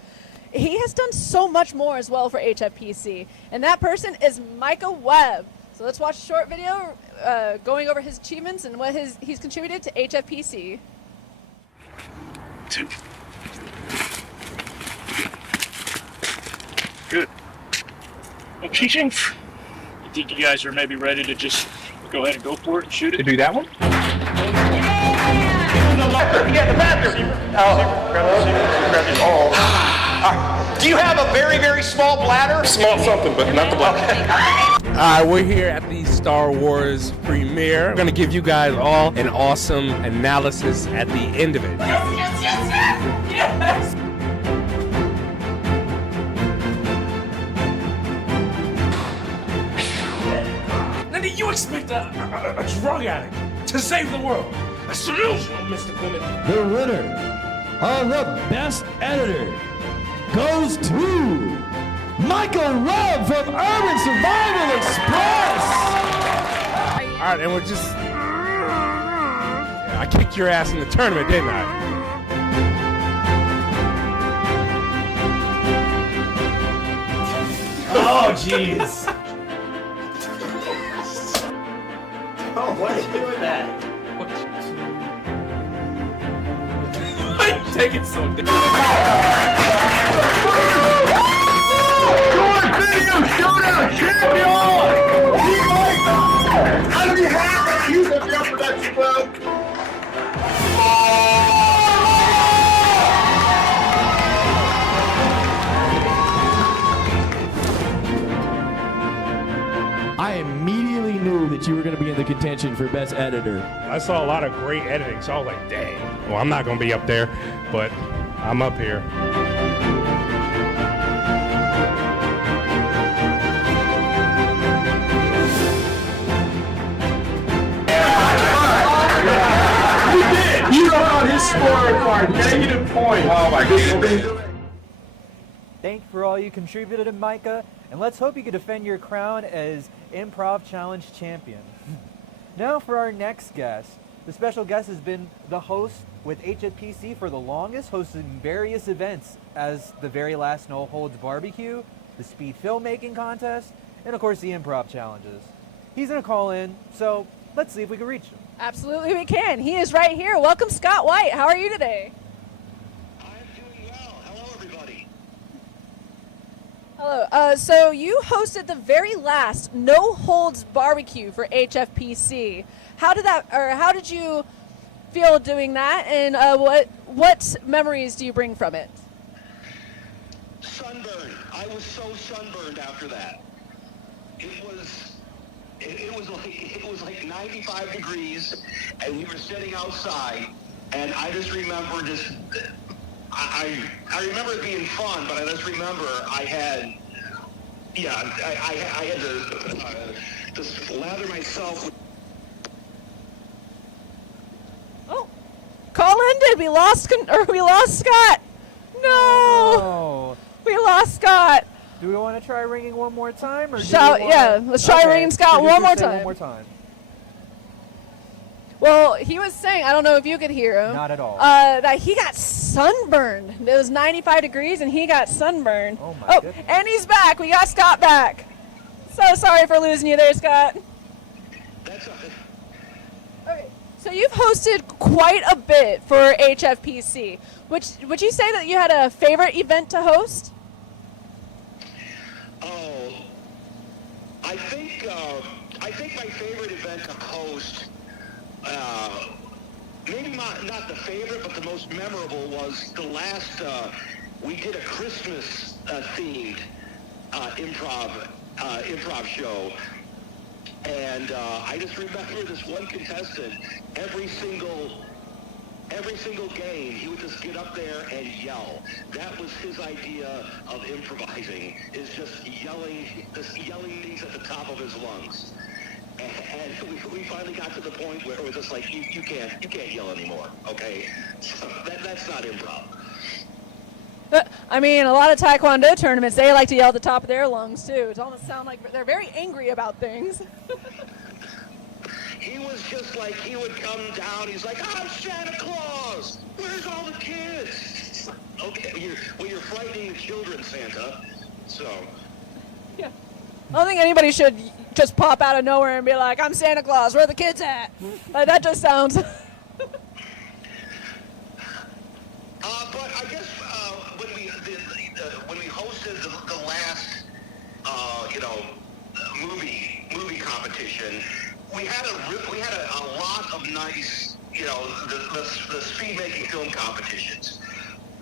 He has done so much more as well for HFPC, and that person is Micah Webb. So let's watch a short video going over his achievements and what he's contributed to HFPC. 2. Good. Okay, James. I think you guys are maybe ready to just go ahead and go for it and shoot it. To do that one? Yeah, the bathroom. Do you have a very, very small bladder? Small something, but not the bladder. We're here at the Star Wars premiere. We're going to give you guys all an awesome analysis at the end of it. Yes! Now, do you expect a drug addict to save the world? A solution, Mr. Clement. The winner of the Best Editor goes to Michael Webb from Urban Survival Express. All right, and we're just. I kicked your ass in the tournament, didn't I? Oh, jeez. Oh, why are you doing that? Take it so damn. Short video shootout champion! How do you have it? You have your production club. I immediately knew that you were going to be in the contention for best editor. I saw a lot of great editing, so I was like, dang. Well, I'm not going to be up there, but I'm up here. You got his scorecard, negative point. Oh my goodness. Thank you for all you contributed, Micah, and let's hope you can defend your crown as Improv Challenge champion. Now for our next guest. The special guest has been the host with Hfpc for the longest, hosting various events as the very last No Holds Barbecue, the Speed Filmmaking Contest, and of course the Improv Challenges. He's going to call in, so let's see if we can reach him. Absolutely we can. He is right here. Welcome, Scott White. How are you today? Hello. So you hosted the very last No Holds Barbecue for Hfpc. How did you feel doing that, and what memories do you bring from it? Sunburned. I was so sunburned after that. It was like 95 degrees, and we were sitting outside, and I just remember I remember it being fun, but I just remember I had to just lather myself. Oh, call ended. We lost Scott. No, we lost Scott. Do we want to try ringing one more time, or let's try ringing Scott one more time. One more time. Well, he was saying, I don't know if you could hear him. Not at all. That he got sunburned. It was 95 degrees and he got sunburned. Oh my goodness. And he's back. We got Scott back. So sorry for losing you there, Scott. That's okay. Okay, so you've hosted quite a bit for Hfpc. Would you say that you had a favorite event to host? Oh, I think my favorite event to host, maybe not the favorite, but the most memorable was the last, we did a Christmas themed improv show. And I just remember this one contestant, every single game, he would just get up there and yell. That was his idea of improvising, is just yelling things at the top of his lungs. And we finally got to the point where it was just like, you can't yell anymore, okay? So that's not improv. I mean, a lot of Taekwondo tournaments, they like to yell at the top of their lungs, too. It almost sounds like they're very angry about things. He was just like, he would come down, he's like, I'm Santa Claus! Where's all the kids? Okay, you're frightening the children, Santa. So. Yeah. I don't think anybody should just pop out of nowhere and be like, I'm Santa Claus, where are the kids at? Like, that just sounds... But I guess when we hosted the last movie competition, we had a lot of nice the speed making film competitions.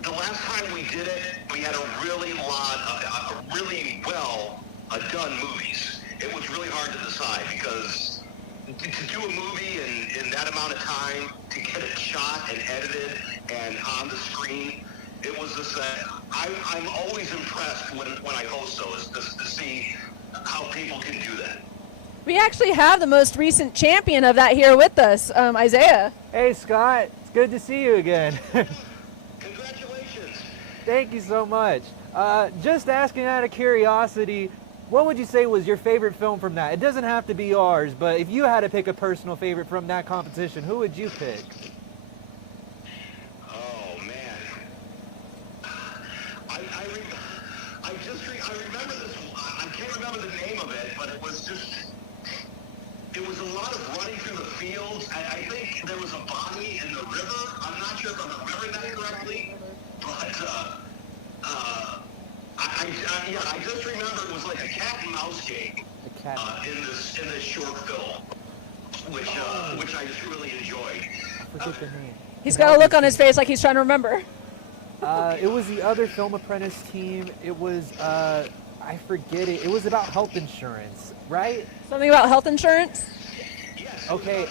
The last time we did it, we had a really well done movies. It was really hard to decide because to do a movie in that amount of time, to get it shot and edited and on the screen, it was just I'm always impressed when I host those to see how people can do that. We actually have the most recent champion of that here with us, Isaiah. Hey, Scott. It's good to see you again. Congratulations. Thank you so much. Just asking out of curiosity, What would you say was your favorite film from that? It doesn't have to be ours, but if you had to pick a personal favorite from that competition, who would you pick? Oh man, I remember this. I can't remember the name of it, but it was a lot of running through the fields. I think there was a body in the river. I'm not sure if I'm remembering that correctly, but I just remember it was like a cat and mouse game in this short film, which I just really enjoyed. I forget the name. He's got a look on his face like he's trying to remember. It was the other Film Apprentice team. It was, I forget it. It was about health insurance, right? Something about health insurance? Yes. Okay,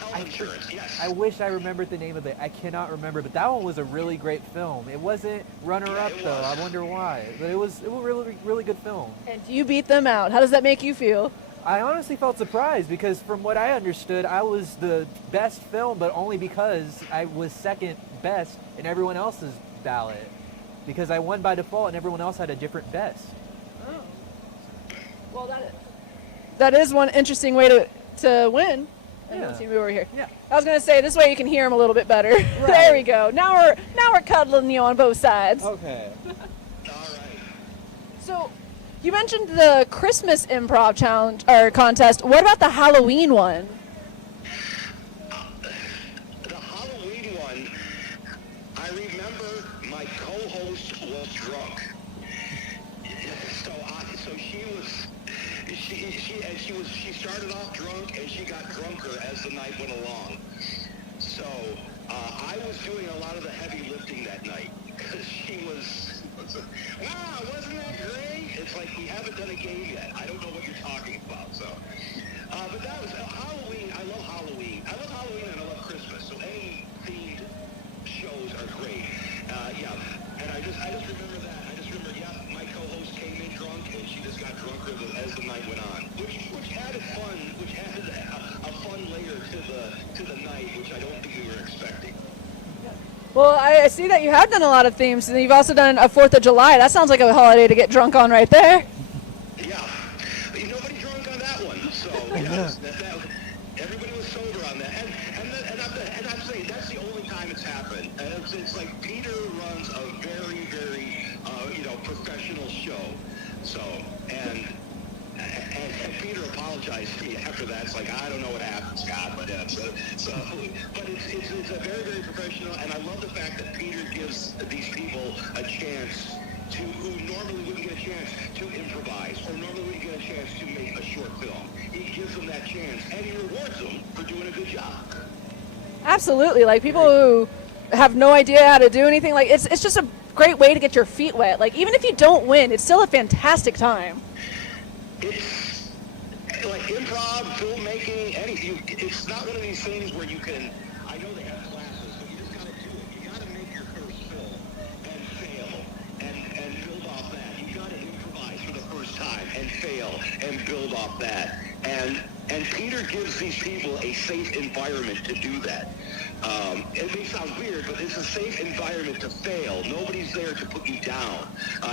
I wish I remembered the name of it. I cannot remember, but that one was a really great film. It wasn't runner-up though. I wonder why, but it was a really good film. And you beat them out. How does that make you feel? I honestly felt surprised because from what I understood, I was the best film, but only because I was second best in everyone else's ballot. Because I won by default and everyone else had a different best. Oh. Well, that is one interesting way to win. And Yeah. let's see over here. Yeah. I was gonna say this way you can hear him a little bit better. There we go. Now we're cuddling you on both sides. Okay. So, you mentioned the Christmas improv challenge or contest. What about the Halloween one? The Halloween one, I remember my co-host was drunk. She started off drunk and she got drunker as the night went along. So I was doing a lot of the heavy lifting that night because she was, wow, wasn't that great? It's like we haven't done a game yet. I don't know what you're talking about. So, but that was Halloween. I love Halloween. I love Halloween and I love Christmas. So any themed shows are great. And I just remember that. I just remember, my co-host came in drunk and she just got drunker as the night went on, which added a fun layer to the night, which I don't think we were expecting. Well, I see that you have done a lot of themes, and you've also done a 4th of July. That sounds like a holiday to get drunk on right there. Yeah. Nobody drunk on that one, so yes, everybody was sober on that. And I'm saying that's the only time it's happened. It's like Peter runs a very, very, professional show. So, and Peter apologized to me after that. It's like, I don't know what happened, Scott, but it's a very, very professional, and I love the fact that Peter gives these people a chance who normally wouldn't get a chance to improvise or normally wouldn't get a chance to make a short film. He gives them that chance, and he rewards them for doing a good job. Absolutely. Like, people who have no idea how to do anything, like, it's just a great way to get your feet wet. Like, even if you don't win, it's still a fantastic time. It's like improv, filmmaking, anything. It's not one of these things where you can, I know they have classes, but you just got to do it. You got to make your first film and fail and build off that. You got to improvise for the first time and fail and build off that. And Peter gives these people a safe environment to do that. It may sound weird, but it's a safe environment to fail. Nobody's there to put you down.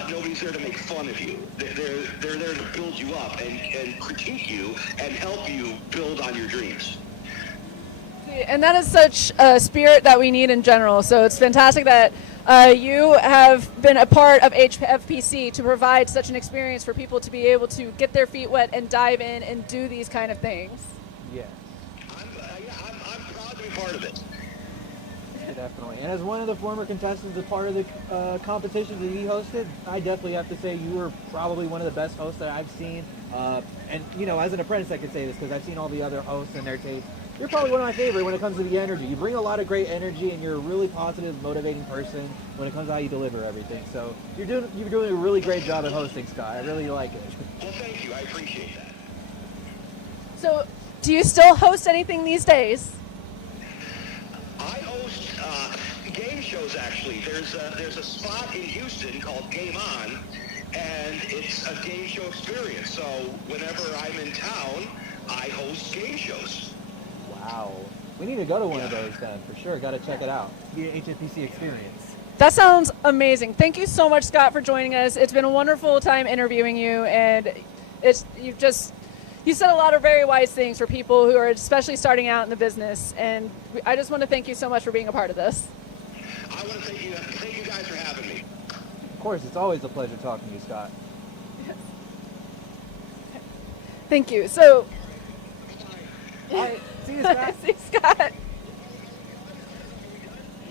Nobody's there to make fun of you. They're there to build you up and critique you and help you build on your dreams. And that is such a spirit that we need in general. So it's fantastic that you have been a part of Hfpc to provide such an experience for people to be able to get their feet wet and dive in and do these kind of things. Yeah. I'm proud to be part of it. Yeah, definitely. And as one of the former contestants, a part of the competitions that he hosted, I definitely have to say you were probably one of the best hosts that I've seen. And, as an apprentice, I could say this because I've seen all the other hosts and their tapes. You're probably one of my favorite when it comes to the energy. You bring a lot of great energy, and you're a really positive, motivating person when it comes to how you deliver everything. So you're doing a really great job at hosting, Scott. I really like it. Well, thank you. I appreciate that. So, do you still host anything these days? I host game shows, actually. There's a spot in Houston called Game On, and it's a game show experience. So whenever I'm in town, I host game shows. Wow. We need to go to one of those then, for sure. Got to check it out. Be an Hfpc experience. That sounds amazing. Thank you so much, Scott, for joining us. It's been a wonderful time interviewing you, and You said a lot of very wise things for people who are especially starting out in the business, and I just want to thank you so much for being a part of this. I want to thank you guys for having me. Of course, it's always a pleasure talking to you, Scott. Thank you. So, see you, Scott. See you, Scott.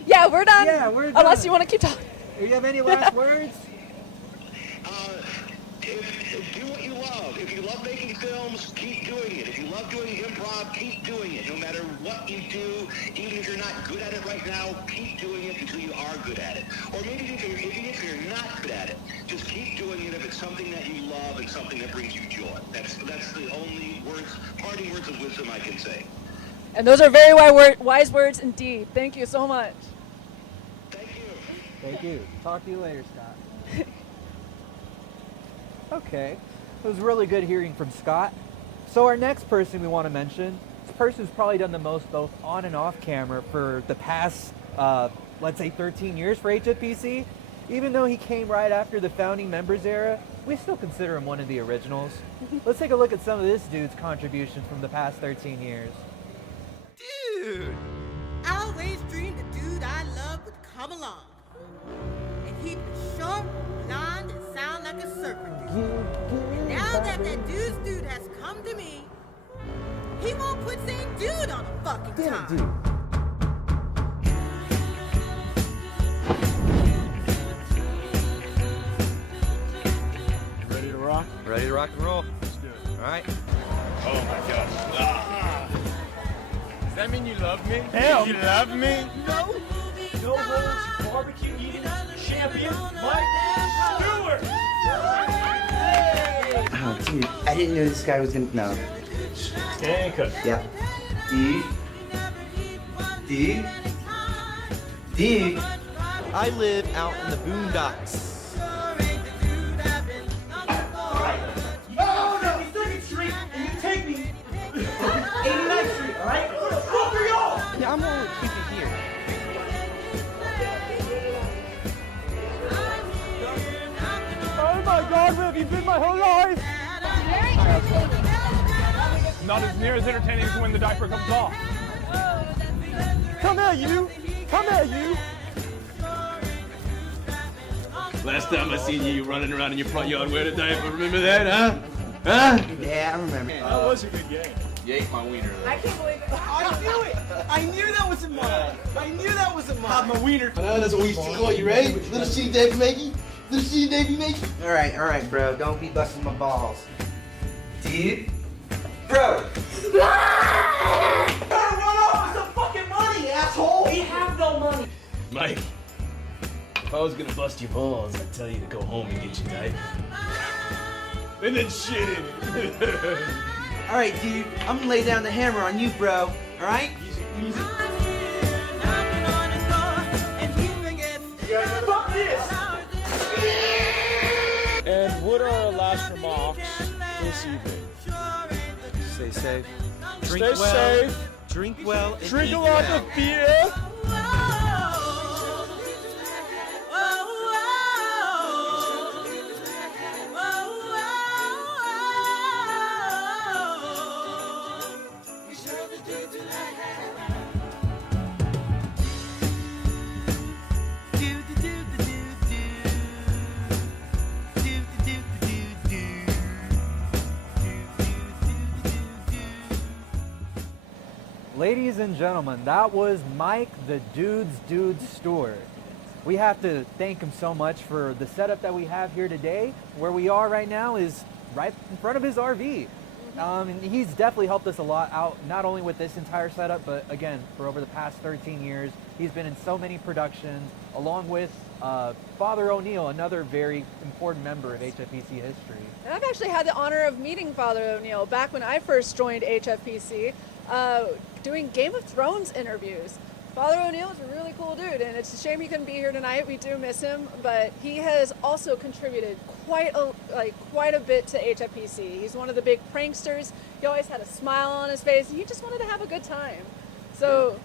Yeah, we're done. Yeah, we're done. Unless you want to keep talking. Do you have any last words? Do what you love. If you love making films, keep doing it. If you love doing improv, keep doing it. No matter what you do, even if you're not good at it right now, keep doing it until you are good at it. Or maybe even if you're not good at it, just keep doing it if it's something that you love and something that brings you joy. That's the only parting words of wisdom I can say. And those are very wise words indeed. Thank you so much. Thank you. Talk to you later, Scott. Okay. It was really good hearing from Scott. So our next person we want to mention, this person's probably done the most both on and off camera for the past, let's say 13 years for HFPC. Even though he came right after the founding members era, we still consider him one of the originals. Let's take a look at some of this dude's contributions from the past 13 years. Dude, I always dreamed the dude I loved would come along. And he'd be short, blonde, and sound like a surfer dude. And now that dude has come to me, he won't quit saying dude on a fucking time. Ready to rock? Ready to rock and roll. Let's do it. All right. Oh my gosh. Ah. Does that mean you love me? Hell. You love me? No. No holds barbecue eating champion, Mike Stewart. Oh, dude, I didn't know this guy was gonna. No. Handcuff. Yeah. Dude. I live out in the boondocks. Oh, no, 2nd Street, and you take me 89th Street, all right? I'm gonna fuck you all. Yeah, I'm gonna keep it here. Oh my God, Riv, you've been my whole life. Very entertaining. Not as near as entertaining as when the diaper comes off. Come here, you. Come here, you. Last time I seen you running around in your front yard wearing a diaper. Remember that, huh? Huh? Yeah, I remember. That was a good game. You ate my wiener. I can't believe it. I knew it! I knew that wasn't mine! I knew that wasn't mine! My wiener. That's what we used to call you, ready? Little C Davy Makey? Little C Davy Makey? All right, bro. Don't be busting my balls. Dude. Bro. Run off with some fucking money, asshole. We have no money. Mike, if I was gonna bust your balls, I'd tell you to go home and get your diaper. And then shit in it. All right, dude. I'm gonna lay down the hammer on you, bro. All right? Easy. Fuck this. And what are our last remarks this evening? Stay safe. Stay safe. Drink well. And Drink eat a lot well. of beer. Ladies and gentlemen, that was Mike the Dude Stewart. We have to thank him so much for the setup that we have here today. Where we are right now is right in front of his RV. And he's definitely helped us a lot out, not only with this entire setup, but again, for over the past 13 years. He's been in so many productions, along with Father O'Neill, another very important member of HFPC history. And I've actually had the honor of meeting Father O'Neill back when I first joined HFPC, doing Game of Thrones interviews. Father O'Neill is a really cool dude, and it's a shame he couldn't be here tonight. We do miss him, but he has also contributed quite a bit to HFPC. He's one of the big pranksters. He always had a smile on his face, and he just wanted to have a good time. So,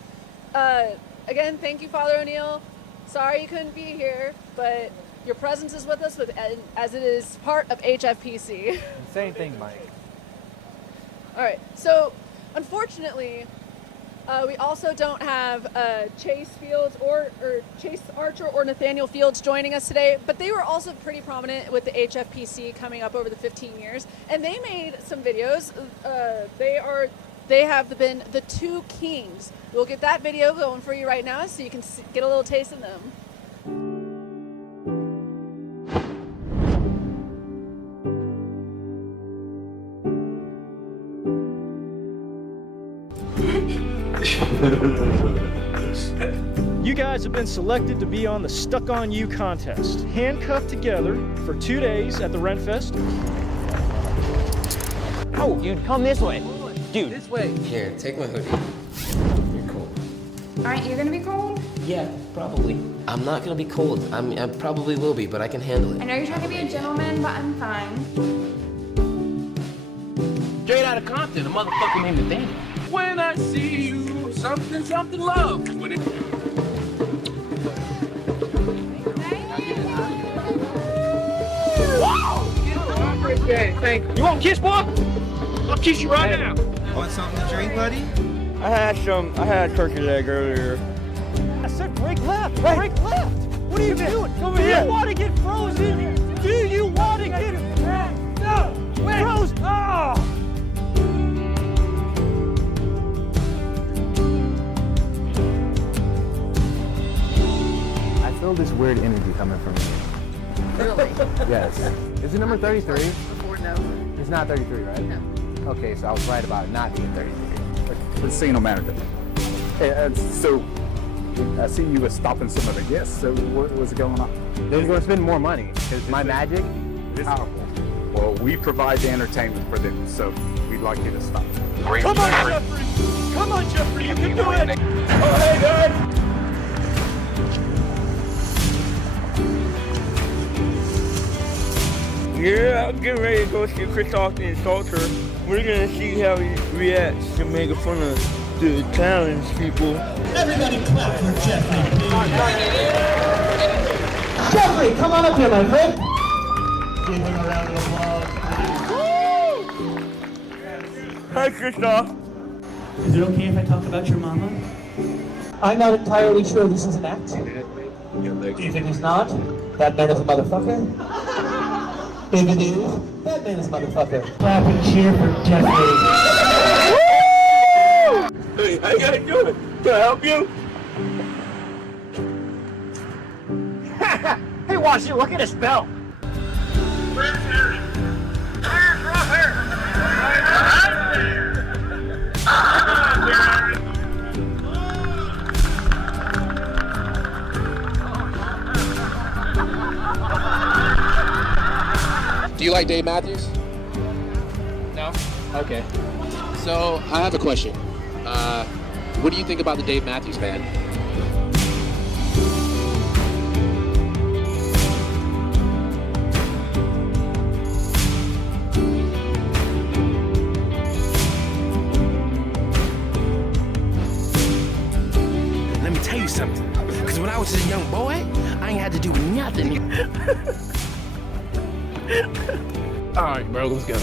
again, thank you, Father O'Neill. Sorry you couldn't be here, but your presence is with us, as it is part of HFPC. Same thing, Mike. All right, so unfortunately, we also don't have Chase Fields or Chase Archer or Nathaniel Fields joining us today, but they were also pretty prominent with the HFPC coming up over the 15 years, and they made some videos. They have been the two kings. We'll get that video going for you right now so you can get a little taste of them. You guys have been selected to be on the Stuck on You contest. Handcuffed together for 2 days at the Renfest. Oh, dude, come this way. Dude. This way. Here, take my hoodie. You're cold. Aren't you gonna be cold? Yeah, probably. I'm not gonna be cold. I probably will be, but I can handle I it. know you're trying to be a gentleman, but I'm fine. Straight out of Compton, a motherfucker named Nathaniel. When I see you, something love. When it... Wow! Thank you. You want a kiss, boy? I'll kiss you right now. Want something to drink, buddy? I had turkey leg earlier. I said break left. Break left. What are you doing? Over here. Do you want to get frozen? Do you want to get frozen? Oh! I feel this weird energy coming from you. Really? Yes. Is it number 33? Before, no. It's not 33, right? No. Okay, so I was right about it not being 33. The scene no matter. So I see you were stopping some of the guests. So what was going on? They're going to spend more money because my magic is powerful. Well, we provide the entertainment for them, so we'd like you to stop. Come on, Jeffrey! Come on, Jeffrey! You can do it! Oh, hey, guys! Yeah, I'm getting ready to go see Chris Austin and Salter. We're gonna see how he reacts to making fun of the challenge people. Everybody clap for Jeffrey. Jeffrey, come on up here, my friend. Give him a round of applause. Hi, Christoph. Is it okay if I talk about your mama? I'm not entirely sure this is an act. If it is not, that man is a motherfucker. If it is, that man is a motherfucker. Clap and cheer for Jeffrey. Hey, how you gotta do it? Can I help you? Hey, watch it. Look at his belt. Where's Harry? Harry's right here. Come on, Harry. Do you like Dave Matthews? No? Okay. So, I have a question. What do you think about the Dave Matthews Band? Let me tell you something. Because when I was a young boy, I ain't had to do nothing. All right, bro, let's go.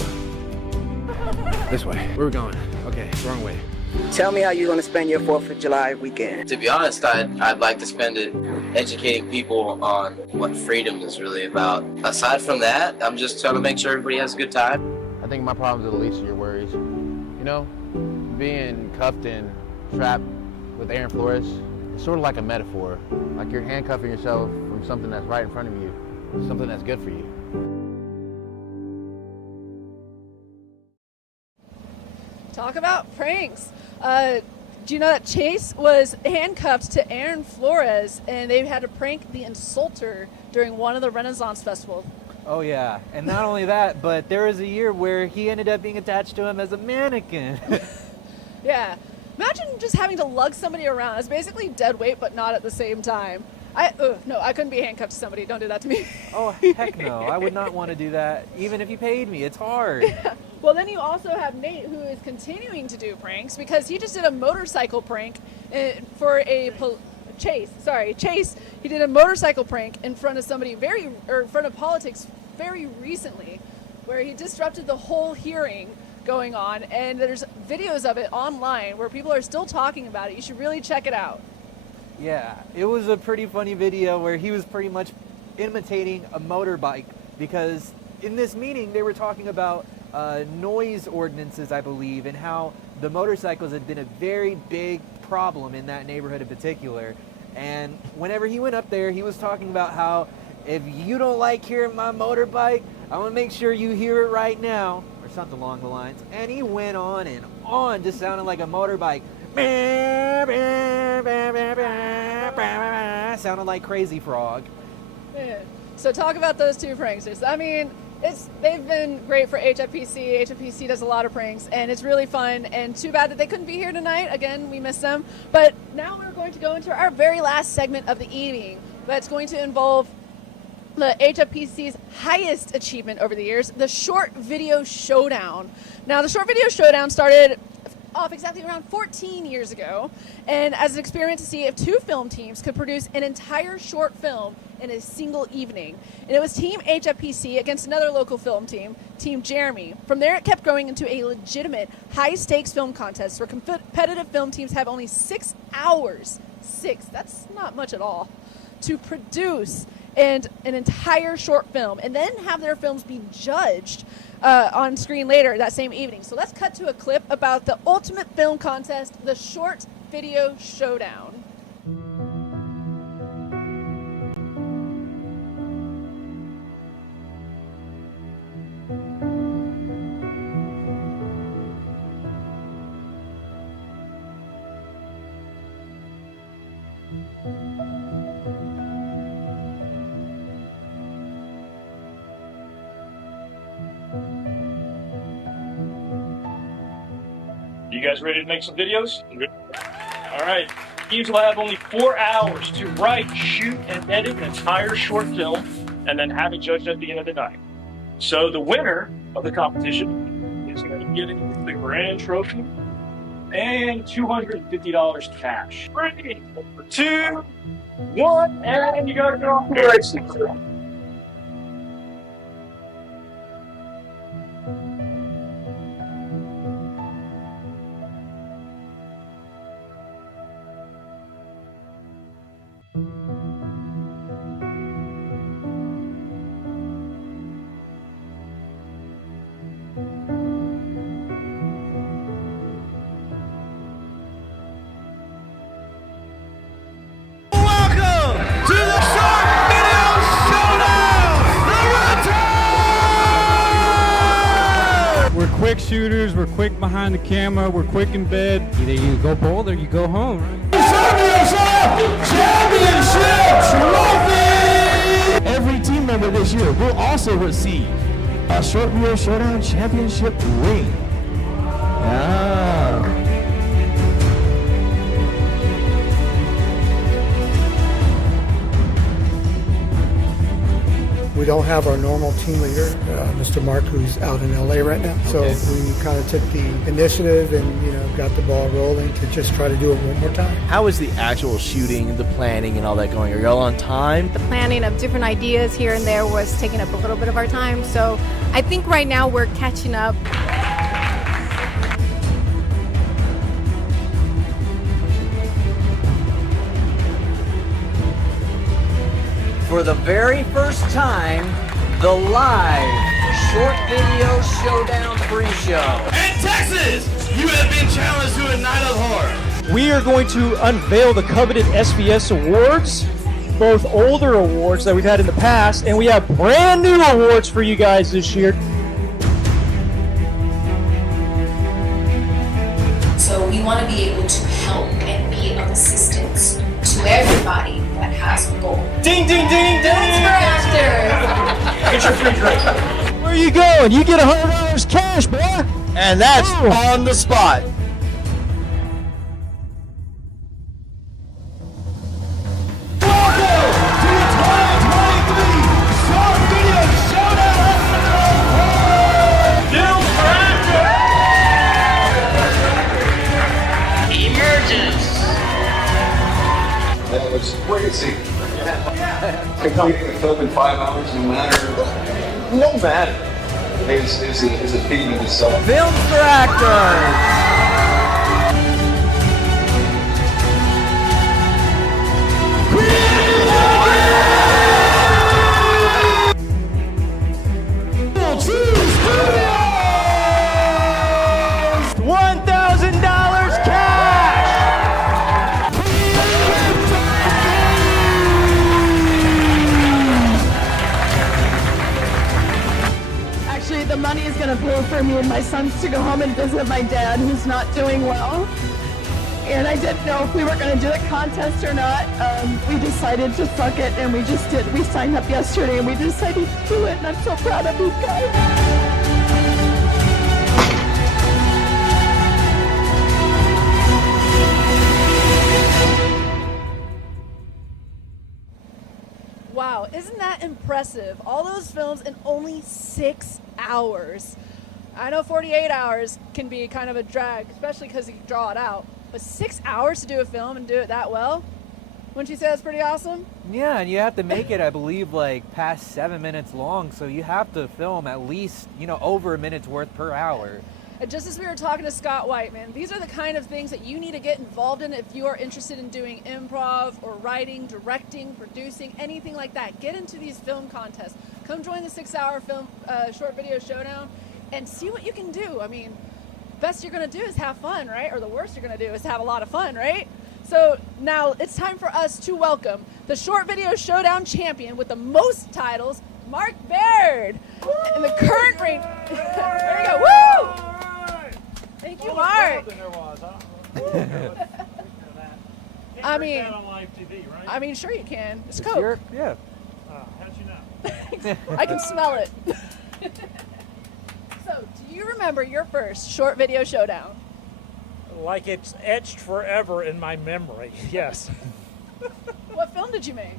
This way. Where we going? Okay, wrong way. Tell me how you're going to spend your 4th of July weekend. To be honest, I'd like to spend it educating people on what freedom is really about. Aside from that, I'm just trying to make sure everybody has a good time. I think my problems are the least of your worries. You know, being cuffed and trapped with Aaron Flores, it's sort of like a metaphor. Like you're handcuffing yourself from something that's right in front of you, something that's good for you. Talk about pranks. Do you know that Chase was handcuffed to Aaron Flores and they had to prank the insulter during one of the Renaissance festivals? Oh yeah, and not only that, but there was a year where he ended up being attached to him as a mannequin. Yeah. Imagine just having to lug somebody around. It's basically dead weight, but not at the same time. No, I couldn't be handcuffed to somebody. Don't do that to me. Oh, heck no. I would not want to do that, even if you paid me. It's hard. Yeah. Well, then you also have Nate, who is continuing to do pranks because he just did a motorcycle prank for a Chase, he did a motorcycle prank in front of somebody in front of politics very recently, where he disrupted the whole hearing going on, and there's videos of it online where people are still talking about it. You should really check it out. Yeah, it was a pretty funny video where he was pretty much imitating a motorbike, because in this meeting they were talking about noise ordinances, I believe, and how the motorcycles had been a very big problem in that neighborhood in particular. And whenever he went up there, he was talking about how if you don't like hearing my motorbike, I want to make sure you hear it right now, or something along the lines. And he went on and on, just sounding like a motorbike. Sounded like Crazy Frog. Yeah. So talk about those two pranksters. I mean, they've been great for HFPC. HFPC does a lot of pranks, and it's really fun, and too bad that they couldn't be here tonight. Again, we miss them. But now we're going to go into our very last segment of the evening. That's going to involve the HFPC's highest achievement over the years, the Short Video Showdown. Now, the Short Video Showdown started off exactly around 14 years ago, and as an experiment to see if two film teams could produce an entire short film in a single evening. And it was Team HFPC against another local film team, Team Jeremy. From there, it kept growing into a legitimate high-stakes film contest where competitive film teams have only 6 hours, that's not much at all, to produce and an entire short film, and then have their films be judged on screen later that same evening. So let's cut to a clip about the ultimate film contest, the Short Video Showdown. You guys ready to make some videos? All right. Teams will have only 4 hours to write, shoot, and edit an entire short film, and then have it judged at the end of the night. So the winner of the competition is going to be getting the grand trophy and $250 cash. 3, 2, 1, and you got to go off the races. Quick shooters, we're quick behind the camera, we're quick in bed. Either you go bold or you go home, right? Championship trophy! Every team member this year will also receive a Short Video Showdown Championship ring. We don't have our normal team leader, Mr. Mark, who's out in LA right now. So we kind of took the initiative and, got the ball rolling to just try to do it one more time. How is the actual shooting, the planning, and all that going? Are y'all on time? The planning of different ideas here and there was taking up a little bit of our time. So I think right now we're catching up. For the very first time, the live Short Video Showdown pre-show. And Texas, you have been challenged to a night of horror. We are going to unveil the coveted SBS awards, both older awards that we've had in the past, and we have brand new awards for you guys this year. So we want to be able to help and be of assistance to everybody that has a goal. Ding, ding, ding, ding! That's for actors! Get your free drink. Where are you going? You get $100 cash, boy! And that's on the spot. completing the film in 5 hours, no matter, is a feat in itself. Films for actors. $1,000 cash! Actually, the money is going to pay for me and my sons to go home and visit my dad, who's not doing well. And I didn't know if we were going to do the contest or not. We decided to fuck it, and we just did. We signed up yesterday, and we decided to do it, and I'm so proud of these guys. Wow, isn't that impressive? All those films in only 6 hours. I know 48 hours can be kind of a drag, especially because you draw it out. But 6 hours to do a film and do it that well? Wouldn't you say that's pretty awesome? Yeah, and you have to make it, I believe, like past 7 minutes long, so you have to film at least, over a minute's worth per hour. And just as we were talking to Scott Whiteman, these are the kind of things that you need to get involved in if you are interested in doing improv or writing, directing, producing, anything like that. Get into these film contests. Come join the 6-hour film short video showdown and see what you can do. I mean, best you're going to do is have fun, right? Or the worst you're going to do is have a lot of fun, right? So now it's time for us to welcome the short video showdown champion with the most titles, Mark Baird. And the current range. There we go. Woo! Thank you, Mark. I mean, sure you can. It's Coke. Yeah. How'd you know? I can smell it. So, do you remember your first short video showdown? Like it's etched forever in my memory, yes. What film did you make?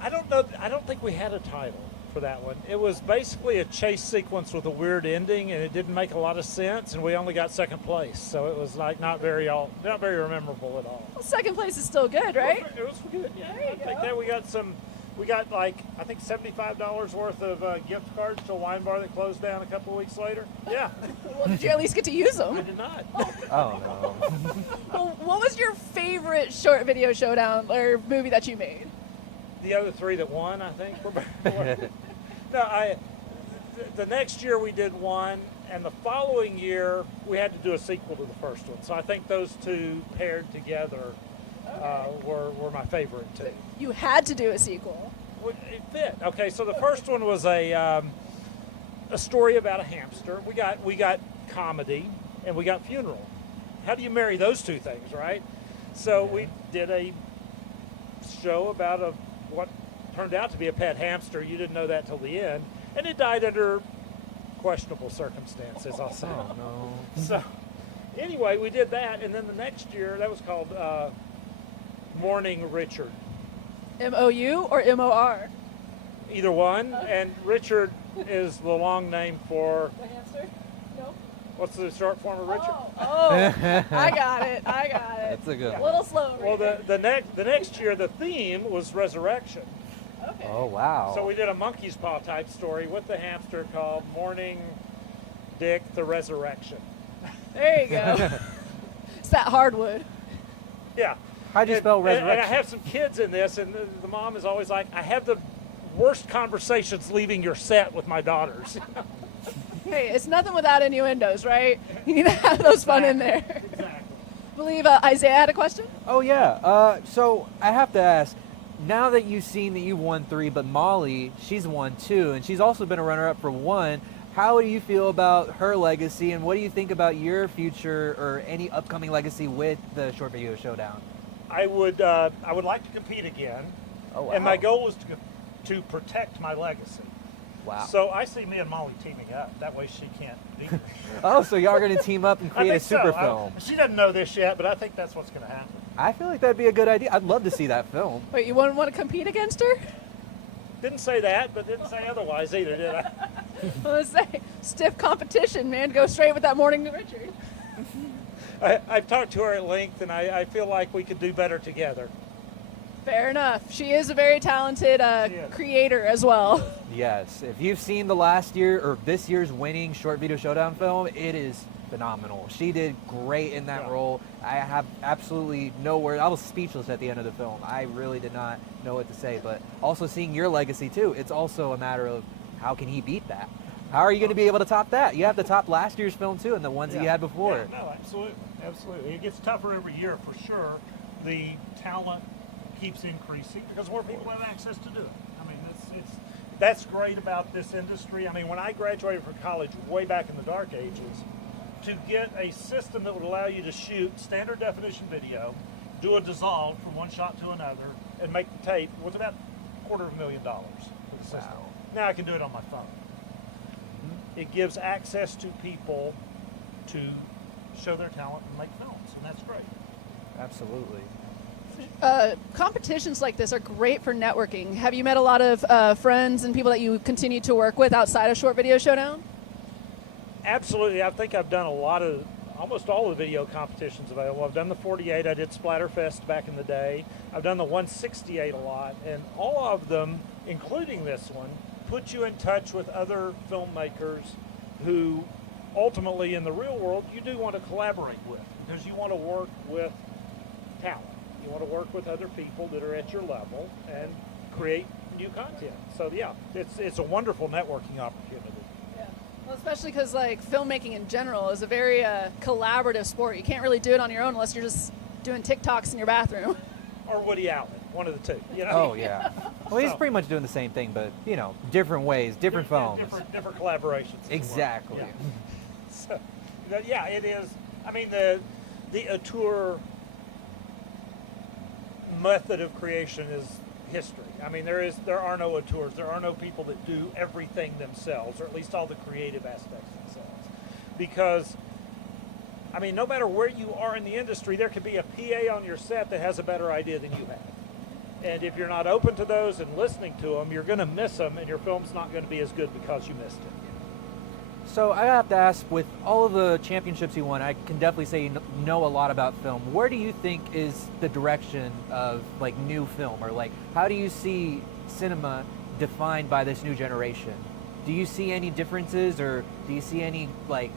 I don't know. I don't think we had a title for that one. It was basically a chase sequence with a weird ending, and it didn't make a lot of sense, and we only got second place. So it was like not very memorable at all. Well, second place is still good, right? It was good. Yeah. I think that we got like I think $75 worth of gift cards to a wine bar that closed down a couple of weeks later. Yeah. Well, did you at least get to use them? I did not. Oh no. Well, what was your favorite short video showdown or movie that you made? The other three that won, I think. No, the next year we did one, and the following year we had to do a sequel to the first one. So I think those two paired together were my favorite too. You had to do a sequel. It fit. Okay, so the first one was a story about a hamster. We got comedy and we got funeral. How do you marry those two things, right? So we did a show about what turned out to be a pet hamster. You didn't know that till the end, and it died under questionable circumstances, I'll say. Oh no. So anyway, we did that, and then the next year that was called Mourning Richard. M-O-U or M-O-R? Either one, and Richard is the long name for the hamster. No. What's the short form of Richard? Oh, I got it. That's a good one. A little slow. Well, the next year the theme was resurrection. Okay. Oh wow. So we did a monkey's paw type story with the hamster called Mourning Dick the Resurrection. There you go. It's that hardwood. Yeah. How'd you spell resurrection? And I have some kids in this, and the mom is always like, I have the worst conversations leaving your set with my daughters. Hey, it's nothing without innuendos, right? You need to have those fun in there. Exactly. I believe Isaiah had a question? Oh yeah. So I have to ask, now that you've seen that you won 3, but Molly, she's won 2, and she's also been a runner-up for 1. How do you feel about her legacy, and what do you think about your future or any upcoming legacy with the Short Video Showdown? I would like to compete again. Oh, wow. And my goal is to protect my legacy. Wow. So I see me and Molly teaming up. That way she can't beat me. Oh, so y'all are going to team up and create a super film. She doesn't know this yet, but I think that's what's going to happen. I feel like that'd be a good idea. I'd love to see that film. Wait, you wouldn't want to compete against her? Didn't say that, but didn't say otherwise either, did I? I was going to say, stiff competition, man. Go straight with that Mourning Richard. I've talked to her at length, and I feel like we could do better together. Fair enough. She is a very talented creator as well. Yes, if you've seen the last year or this year's winning short video showdown film, it is phenomenal. She did great in that role. I have absolutely no words. I was speechless at the end of the film. I really did not know what to say, but also seeing your legacy too, it's also a matter of how can he beat that? How are you going to be able to top that? You have to top last year's film too and the ones that you had before. Yeah, no, absolutely. Absolutely. It gets tougher every year for sure. The talent keeps increasing because more people have access to do it. I mean, that's great about this industry. I mean, when I graduated from college way back in the dark ages, to get a system that would allow you to shoot standard definition video, do a dissolve from one shot to another, and make the tape was about $250,000 for the system. Wow. Now I can do it on my phone. It gives access to people to show their talent and make films, and that's great. Absolutely. Competitions like this are great for networking. Have you met a lot of friends and people that you continue to work with outside of Short Video Showdown? Absolutely. I think I've done almost all the video competitions available. I've done the 48. I did Splatterfest back in the day. I've done the 168 a lot, and all of them, including this one, put you in touch with other filmmakers who ultimately in the real world you do want to collaborate with, because you want to work with talent. You want to work with other people that are at your level and create new content. So yeah, it's a wonderful networking opportunity. Well, especially because like filmmaking in general is a very collaborative sport. You can't really do it on your own unless you're just doing TikToks in your bathroom. Or Woody Allen, one of the two. You know? Oh yeah. Well, he's pretty much doing the same thing, but you know, different ways, different phones, different collaborations. Exactly. Yeah. So, yeah, it is. I mean, the auteur method of creation is history. I mean, there are no auteurs. There are no people that do everything themselves, or at least all the creative aspects themselves. Because, I mean, no matter where you are in the industry, there could be a PA on your set that has a better idea than you have. And if you're not open to those and listening to them, you're going to miss them, and your film's not going to be as good because you missed it. So I have to ask, with all of the championships you won, I can definitely say you know a lot about film. Where do you think is the direction of like new film, or like how do you see cinema defined by this new generation? Do you see any differences, or do you see any like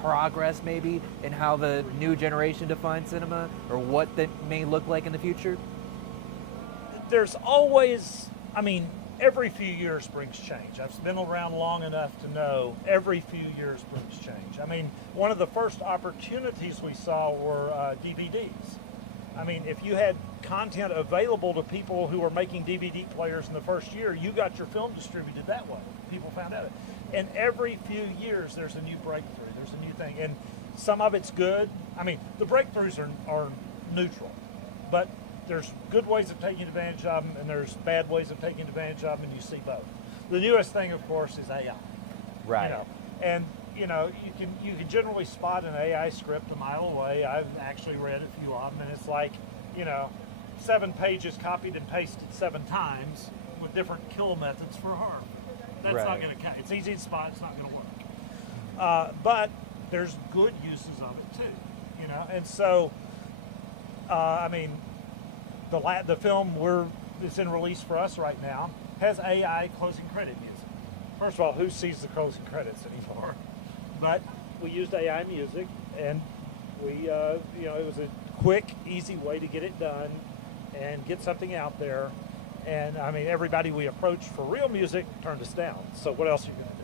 progress maybe in how the new generation defines cinema, or what that may look like in the future? There's always, I mean, every few years brings change. I've been around long enough to know every few years brings change. I mean, one of the first opportunities we saw were DVDs. I mean, if you had content available to people who were making DVD players in the first year, you got your film distributed that way. People found out. And every few years there's a new breakthrough. There's a new thing. And some of it's good. I mean, the breakthroughs are neutral. But there's good ways of taking advantage of them, and there's bad ways of taking advantage of them, and you see both. The newest thing, of course, is AI. Right. You know, and you know, you can generally spot an AI script a mile away. I've actually read a few of them, and it's like, you know, 7 pages copied and pasted 7 times with different kill methods for harm. That's not going to count. It's easy to spot. It's not going to work. But there's good uses of it too. You know, and so I mean, the film that's in release for us right now has AI closing credit music. First of all, who sees the closing credits anymore? But we used AI music, and we, you know, it was a quick, easy way to get it done and get something out there. And I mean, everybody we approached for real music turned us down. So what else are you going to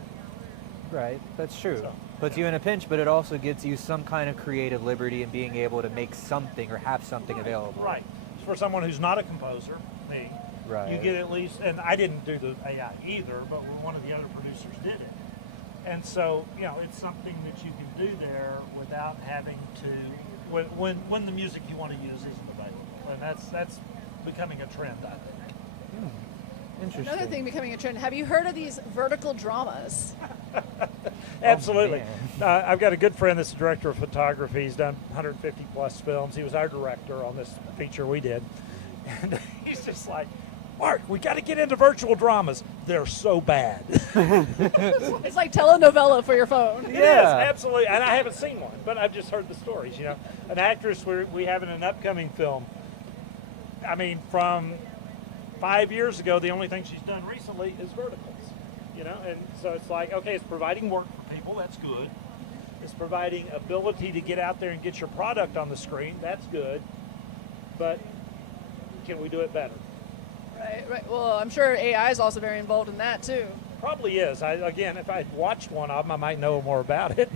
do? Right, that's true. Puts you in a pinch, but it also gives you some kind of creative liberty in being able to make something or have something available. Right. For someone who's not a composer, me, right, you get at least, and I didn't do the AI either, but one of the other producers did it. And so, you know, it's something that you can do there without having to, when the music you want to use isn't available. And that's becoming a trend, I think. Interesting. Another thing becoming a trend, have you heard of these vertical dramas? Absolutely. I've got a good friend that's a director of photography. He's done 150 plus films. He was our director on this feature we did. And he's just like, Mark, we got to get into virtual dramas. They're so bad. It's like telenovela for your phone. It is, absolutely. And I haven't seen one, but I've just heard the stories. You know, an actress we have in an upcoming film, I mean, from 5 years ago, the only thing she's done recently is verticals. You know, and so it's like, okay, it's providing work for people, that's good. It's providing ability to get out there and get your product on the screen, that's good. But can we do it better? Right. Well, I'm sure AI is also very involved in that too. Probably is. Again, if I had watched one of them, I might know more about it.